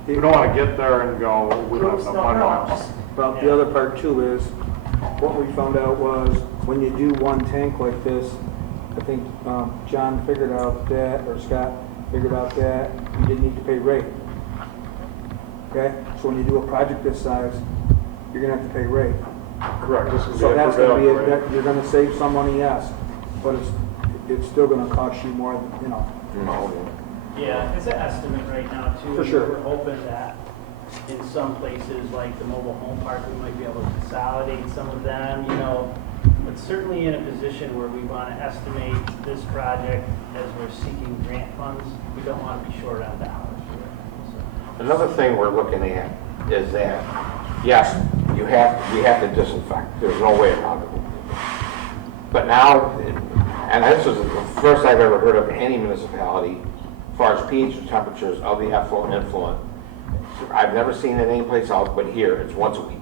we don't want to get there and go, we don't have enough money left. well, the other part too is, what we found out was, when you do one tank like this, I think John figured out that, or Scott figured out that you didn't need to pay rate. Okay, so when you do a project this size, you're gonna have to pay rate. Correct. This is So the that's gonna be, prevailing rate. you're gonna save some money, yes, but it's still gonna cost you more, No. Yeah, it's an estimate right now too. For sure. We're hoping that in some places, like the mobile home park, we might be able to consolidate some of them, but certainly in a position where we want to estimate this project as we're seeking grant funds, we don't want to be short on dollars. So, Another thing we're looking at is that, yes, we have to disinfect. There's no way around it. But now, and this is the first I've ever heard of any municipality far as pH and temperatures of the effluent and influent, I've never seen it anyplace else but here, it's once a week.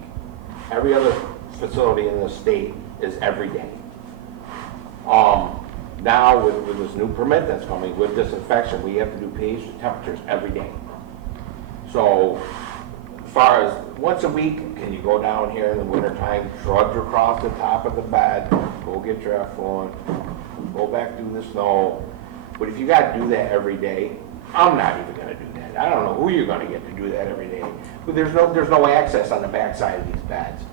Every other facility in the state is every day. Now with this new permit that's coming, with disinfection, we have to do pH and temperatures every day. So, as far as once a week, can you go down here in the wintertime, trudge across the top of the bed, go get your effluent, go back through the snow. But if you gotta do that every day, I'm not even gonna do that. I don't know who you're gonna get to do that every day. But there's no access on the backside of these beds.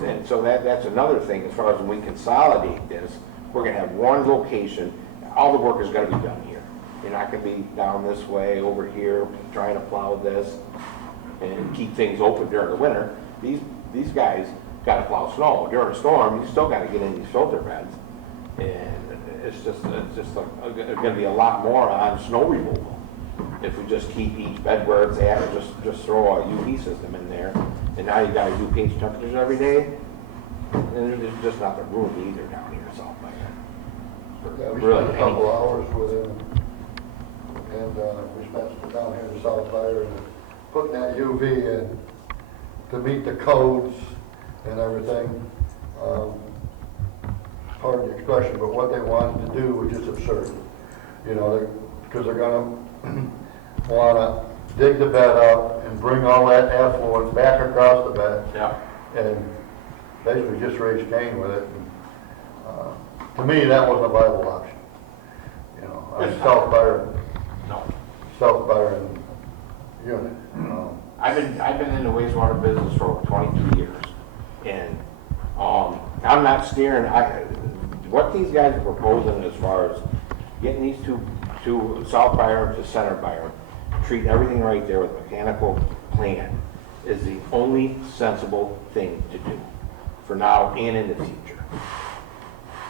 And so that's another thing, as far as when we consolidate this, we're gonna have one location, all the work is gonna be done here. You're not gonna be down this way, over here, trying to plow this and keep things open during the winter. These guys gotta plow snow. During a storm, you still gotta get in these filter beds. And it's just gonna be a lot more on snow removal. If we just keep each bed where it's at, or just throw a UV system in there, and now you gotta do pH temperatures every day, and there's just not the room either down here, so. Yeah, we Really, spent a couple hours with him, and we spent down here in South Byron, putting that UV in to meet the codes and everything. Pardon the expression, but what they wanted to do was just absurd. You know, because they're gonna wanna dig the bed up and bring all that effluent back across the bed. Yeah. And basically just raise Cain with it. And, to me, that wasn't a viable option. You know, I'm South Byron unit. I've been in the wastewater business for over 22 years, and I'm not steering. What these guys are proposing as far as getting these two South Byron to Center Byron, treat everything right there with a mechanical plant, is the only sensible thing to do for now and in the future.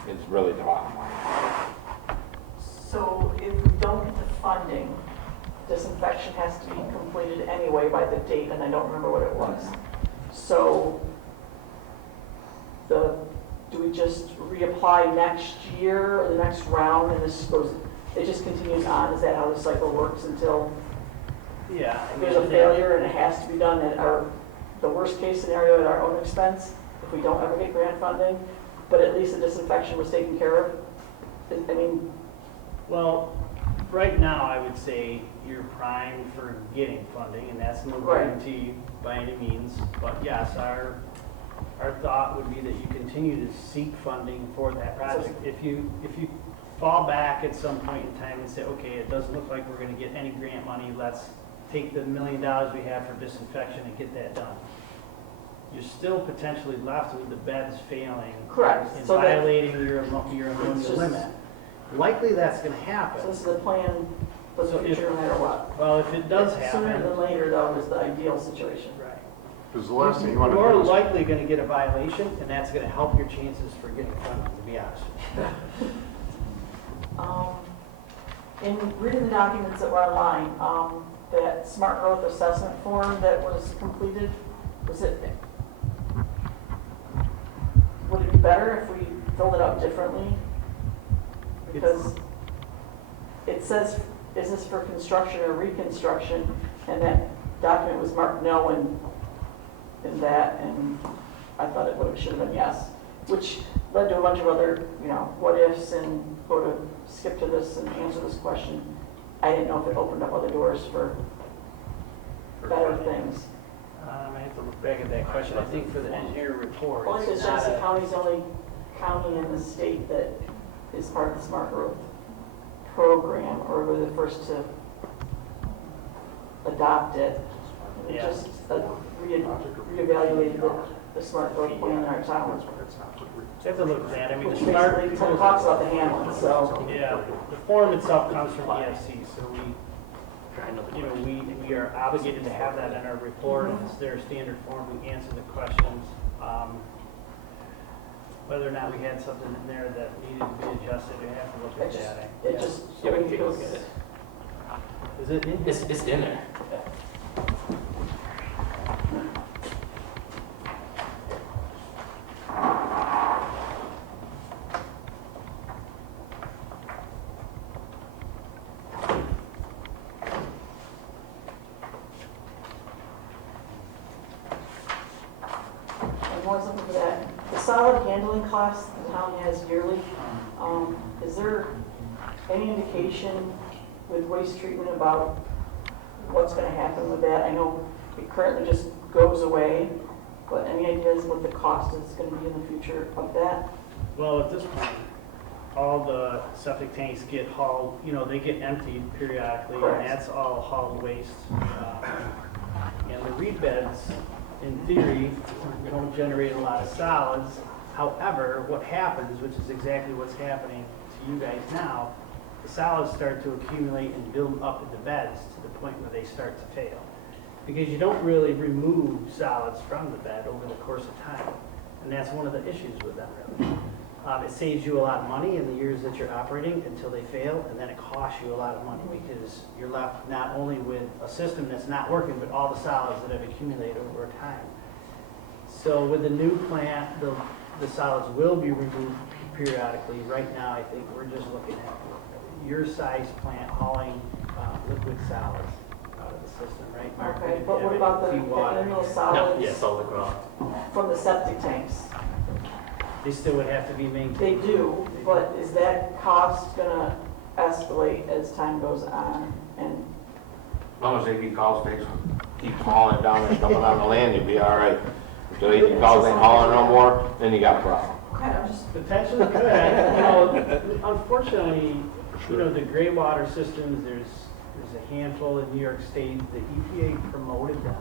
It's really the bottom line. So if we don't get the funding, disinfection has to be completed anyway by the date, and I don't remember what it was. So do we just reapply next year or the next round, and this goes, it just continues on? Is that how the cycle works until Yeah. I there's a mean, failure and it has to be done at the worst case scenario at our own expense, if we don't ever get grant funding, but at least the disinfection was taken care of? I mean, Well, right now, I would say you're primed for getting funding, and that's no Right. guarantee by any means. But yes, our thought would be that you continue to seek funding for that project. If you fall back at some point in time and say, okay, it doesn't look like we're gonna get any grant money, let's take the $1 million we have for disinfection and get that done. You're still potentially left with the beds failing. Correct. And So that- violating your ammonia It's just- limit. Likely that's gonna happen. so this is the plan for the So if- future no matter what. Well, if it does Sooner happen. than later, though, is the ideal situation. Right. Because the last thing you want to You're do is, likely gonna get a violation, and that's gonna help your chances for getting funding, to be honest. In reading the documents that were online, that smart growth assessment form that was completed, would it be better if we filled it out differently? Because it says, is this for construction or reconstruction? And that document was marked no in that, and I thought it should have been yes, which led to a bunch of other, what ifs and go to skip to this and answer this question. I didn't know if it opened up other doors for better things. I have to look back at that question. I think for the engineer report, Only because it's not Genesee a, County's the only county in the state that is part of the smart growth program, or we're the first to adopt it. And it Yeah. just reevaluated the smart growth plan in our town. I have to look at that. I mean, the Which smart, basically talks about the Hamlin, so. yeah, the form itself comes from EFC, so we are obligated to have that in our report. It's their standard form. We answer the questions. Whether or not we had something in there that needed to be adjusted, we have to look at that. It just. Yeah, we can take a look at it. Is it in? It's in there. more something for that. The solid handling costs the town has yearly, is there any indication with waste treatment about what's gonna happen with that? I know it currently just goes away, but any ideas what the cost is gonna be in the future of that? Well, at this point, all the septic tanks get hauled, they get emptied periodically, and Correct. that's all hauled waste. And the reed beds, in theory, don't generate a lot of solids. However, what happens, which is exactly what's happening to you guys now, the solids start to accumulate and build up in the beds to the point where they start to fail. Because you don't really remove solids from the bed over the course of time. And that's one of the issues with them, really. It saves you a lot of money in the years that you're operating until they fail, and then it costs you a lot of money because you're left not only with a system that's not working, but all the solids that have accumulated over time. So with the new plant, the solids will be removed periodically. Right now, I think we're just looking at your size plant hauling liquid solids out of the system, right, Mark? Okay, but what about the Seawater. mineral No, solids yeah, solid ground. from the septic tanks? They still would have to be maintained. They do, but is that cost gonna escalate as time goes on? And, As long as AP calls takes, keep hauling it down and dumping on the land, you'll be all right. If the AP calls ain't hauling no more, then you got a problem. okay, I'm just, Potentially could. Unfortunately, the gray water systems, there's a handful in New York State. The EPA promoted them.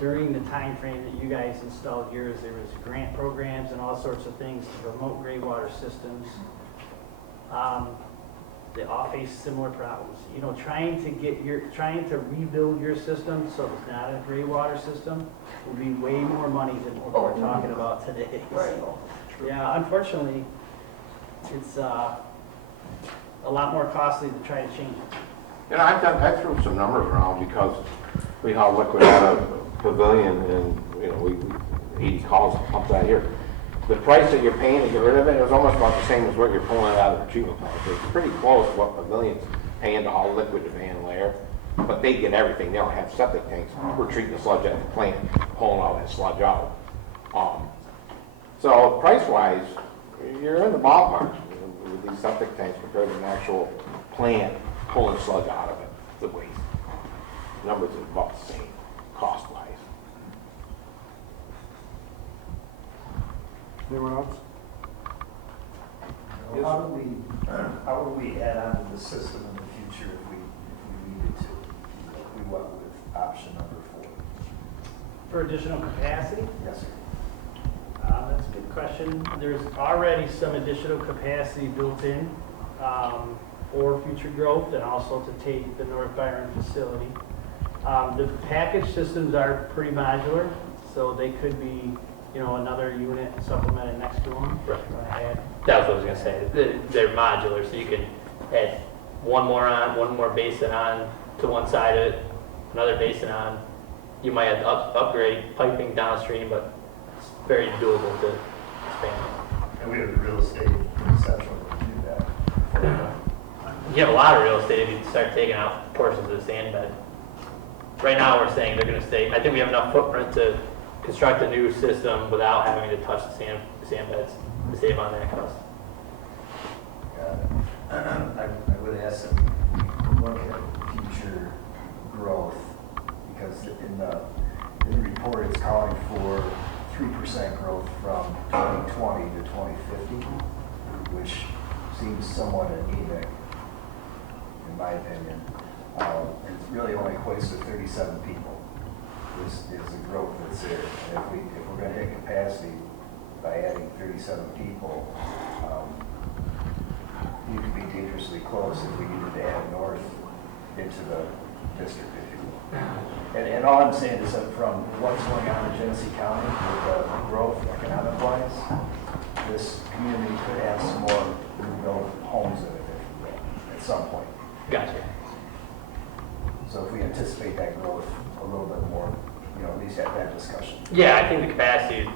During the time frame that you guys installed yours, there was grant programs and all sorts of things to promote gray water systems. They all face similar problems. Trying to rebuild your system so it's not a gray water system will be way more money than what we're talking about today. Right. So, yeah, unfortunately, it's a lot more costly to try to change it. I threw some numbers around because we haul liquid out of Pavilion and, we 80 calls pumped out here. The price that you're paying to get rid of it is almost about the same as what you're pulling out of the treatment plant. So it's pretty close to what Pavilion's paying to haul liquid to Van Lair, but they get everything. They don't have septic tanks. We're treating the sludge at the plant, pulling all that sludge out. So price-wise, you're in the ballpark with these septic tanks compared to an actual plant pulling sludge out of it, the waste. Numbers are about the same, cost-wise. Anyone else? How would we add on to the system in the future if we needed to? If we went with option number 4? For additional capacity? Yes, sir. That's a good question. There's already some additional capacity built in for future growth and also to take the North Byron facility. The package systems are pretty modular, so they could be, another unit supplemented next to them. Right. That's what I was gonna say. They're modular, so you can add one more basin on to one side of it, another basin on. You might have to upgrade piping downstream, but it's very doable to expand. And we have the real estate in Central to do that. You have a lot of real estate if you start taking out portions of the sand bed. Right now, we're saying they're gonna stay. I think we have enough footprint to construct a new system without having to touch the sand beds to save on that cost. I would ask them to look at future growth, because in the report, it's calling for 3% growth from 2020 to 2050, which seems somewhat anemic, in my opinion. It really only equates to 37 people. Is the growth that's there. And if we're going to hit capacity by adding 37 people, you could be dangerously close if we needed to add north into the district, if you will. And all I'm saying is that from what's going on in Genesee County with the growth economic-wise, this community could have some more rebuilt homes in it, if you will, at some point. Gotcha. So if we anticipate that growth a little bit more, at least have that discussion. Yeah, I think the capacity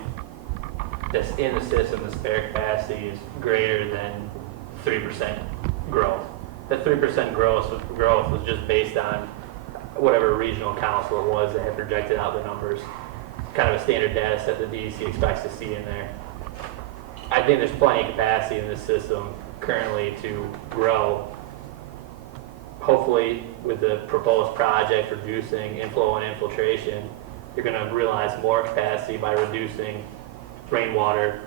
that's in the system, the spare capacity, is greater than 3% growth. The 3% growth was just based on whatever regional council it was that had projected out the numbers. kind of a standard data set that the DEC expects to see in there. I think there's plenty of capacity in this system currently to grow. Hopefully, with the proposed project reducing inflow and infiltration, you're going to realize more capacity by reducing rainwater,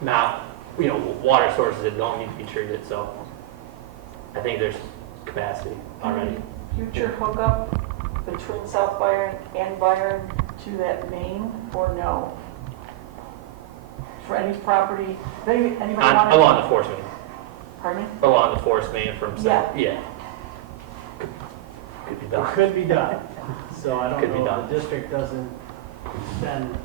not, water sources that don't need to be treated. So I think there's capacity already. Future hookup between South Byron and Byron to that main, or no? For any property, anybody want to? Along the force main. Pardon me? Along the force main from south. Yeah. Could be It done. could be done. So I don't Could be know done. if the district doesn't extend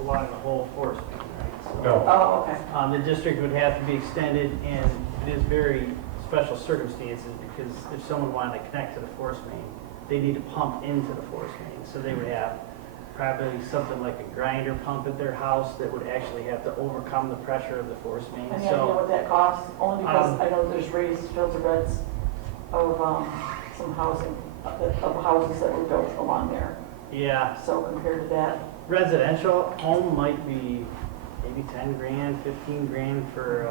along the whole force main, right? So, No. Oh, okay. The district would have to be extended, and it is very special circumstances, because if someone wanted to connect to the force main, they need to pump into the force main. So they would have probably something like a grinder pump at their house that would actually have to overcome the pressure of the force main. Any idea what that costs? Only because I know there's raised filter beds of some housing, of houses that were built along there. Yeah, So compared to that, residential home might be maybe 10 grand, 15 grand for,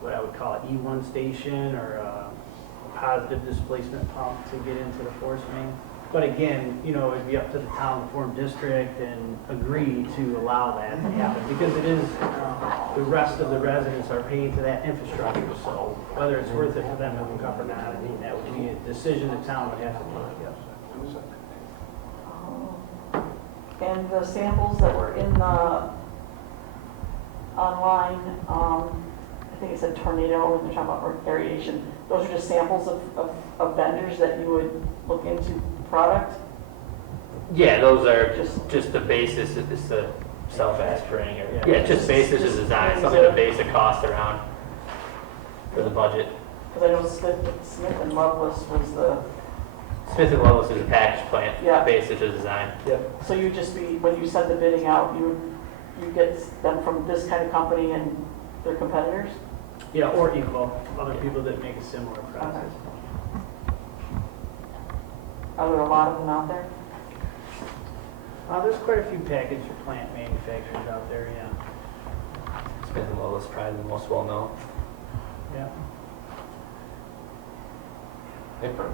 what I would call an E1 station, or a positive displacement pump to get into the force main. But again, it'd be up to the town to form district and agree to allow that to happen, because it is, the rest of the residents are paying to that infrastructure. So whether it's worth it for them to hook up or not, I mean, that would be a decision the town would have to make. and the samples that were in the online, I think it said tornado, and they're talking about aeration. Those are just samples of vendors that you would look into product? Yeah, those are just the basis, it's the self-aspirating, or, yeah, just basis of design, something to base a cost around for the budget. Because I know Smith and Loveless was the, Smith and Loveless is a package plant, Yeah. basis of design. so you'd just be, when you send the bidding out, you get them from this kind of company and their competitors? Yeah, or equal, other people that make a similar process. Are there a lot of them out there? There's quite a few package or plant manufacturers out there, yeah. Smith and Loveless is probably the most well-known. Yeah. They put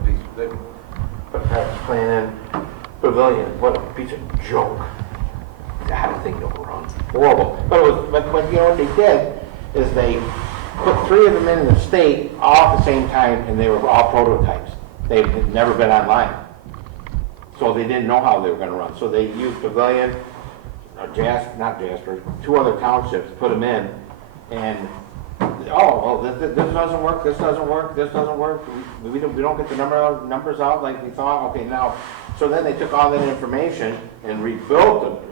a package plant in Pavilion, what a piece of junk. God, the thing don't run. Horrible. But what they did is they put 3 of them in the state all at the same time, and they were all prototypes. They've never been online. So they didn't know how they were gonna run. So they used Pavilion, not Jasper, 2 other townships, put them in, and, this doesn't work, this doesn't work, this doesn't work. We don't get the numbers out like we thought, okay, now. So then they took all that information and rebuilt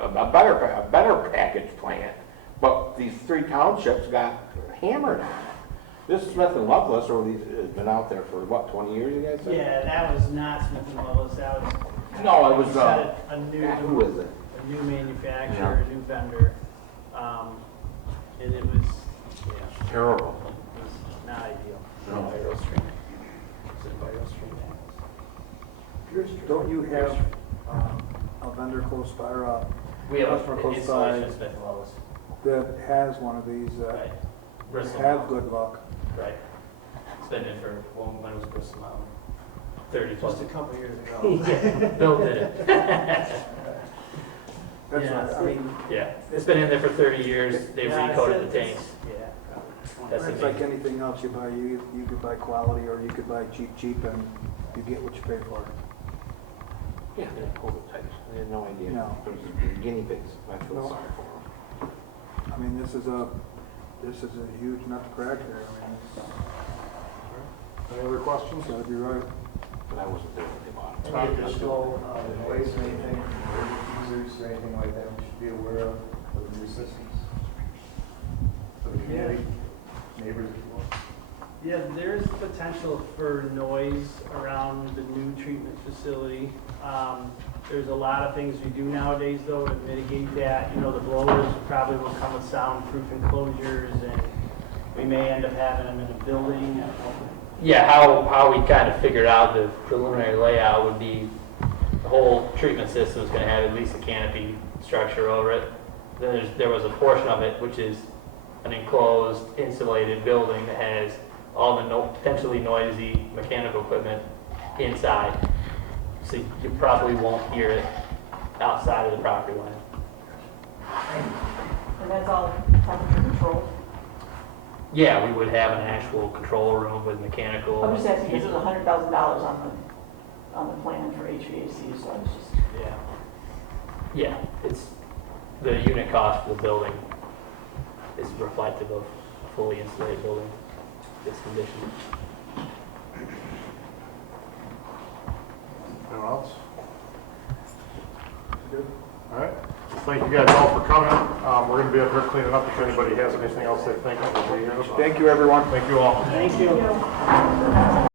a better package plant. But these 3 townships got hammered on it. This Smith and Loveless, has been out there for what, 20 years, you guys said? Yeah, that was not Smith and Loveless, that was. No, it was, said a new, who is it? a new manufacturer, a new vendor. And it was, Terrible. it was not ideal. No. Don't you have a vendor close by, or We have Customer an close installation by. of Smith and Loveless. that has one of these Right. that Bristol have Mountain. good luck? Right. It's been in for, when was Bristol Mountain? 30 plus. Just a couple years ago. Yeah, Bill did it. That's Yeah, right, I mean, Yeah, it's been in there for 30 years, they've Yeah, recoated the it's- tanks. Yeah. That's it's like anything else you buy, you could buy quality or you could buy cheap, and you get what you pay for. Yeah, they're prototypes. I had no idea. No. Those are guinea pigs. I feel No. sorry for them. I mean, this is a huge nut to crack here, I mean, Any other questions? it's gotta be right. But I wasn't there when they bought them. Any additional noise or anything, or users or anything like that we should be aware of for the new systems? For the community, neighbors, if you want? Yeah, there's potential for noise around the new treatment facility. There's a lot of things we do nowadays, though, to mitigate that. The blowers probably will come with soundproof enclosures, and we may end up having them in a building. Yeah, how we kind of figured out the preliminary layout would be the whole treatment system is going to have at least a canopy structure over it. Then there was a portion of it which is an enclosed, insulated building that has all the potentially noisy mechanical equipment inside. So you probably won't hear it outside of the property line. And that's all temperature controlled? Yeah, we would have an actual control room with mechanical. I'm just asking because there's $100,000 on the plan for HVAC, so I was just. Yeah, it's, the unit cost of the building is reflective of a fully insulated building, this condition. Anyone else? Good. All right. Well, thank you guys all for coming. We're going to be up here cleaning up if anybody has anything else they think of. Thank you, everyone. Thank you all. Thank you.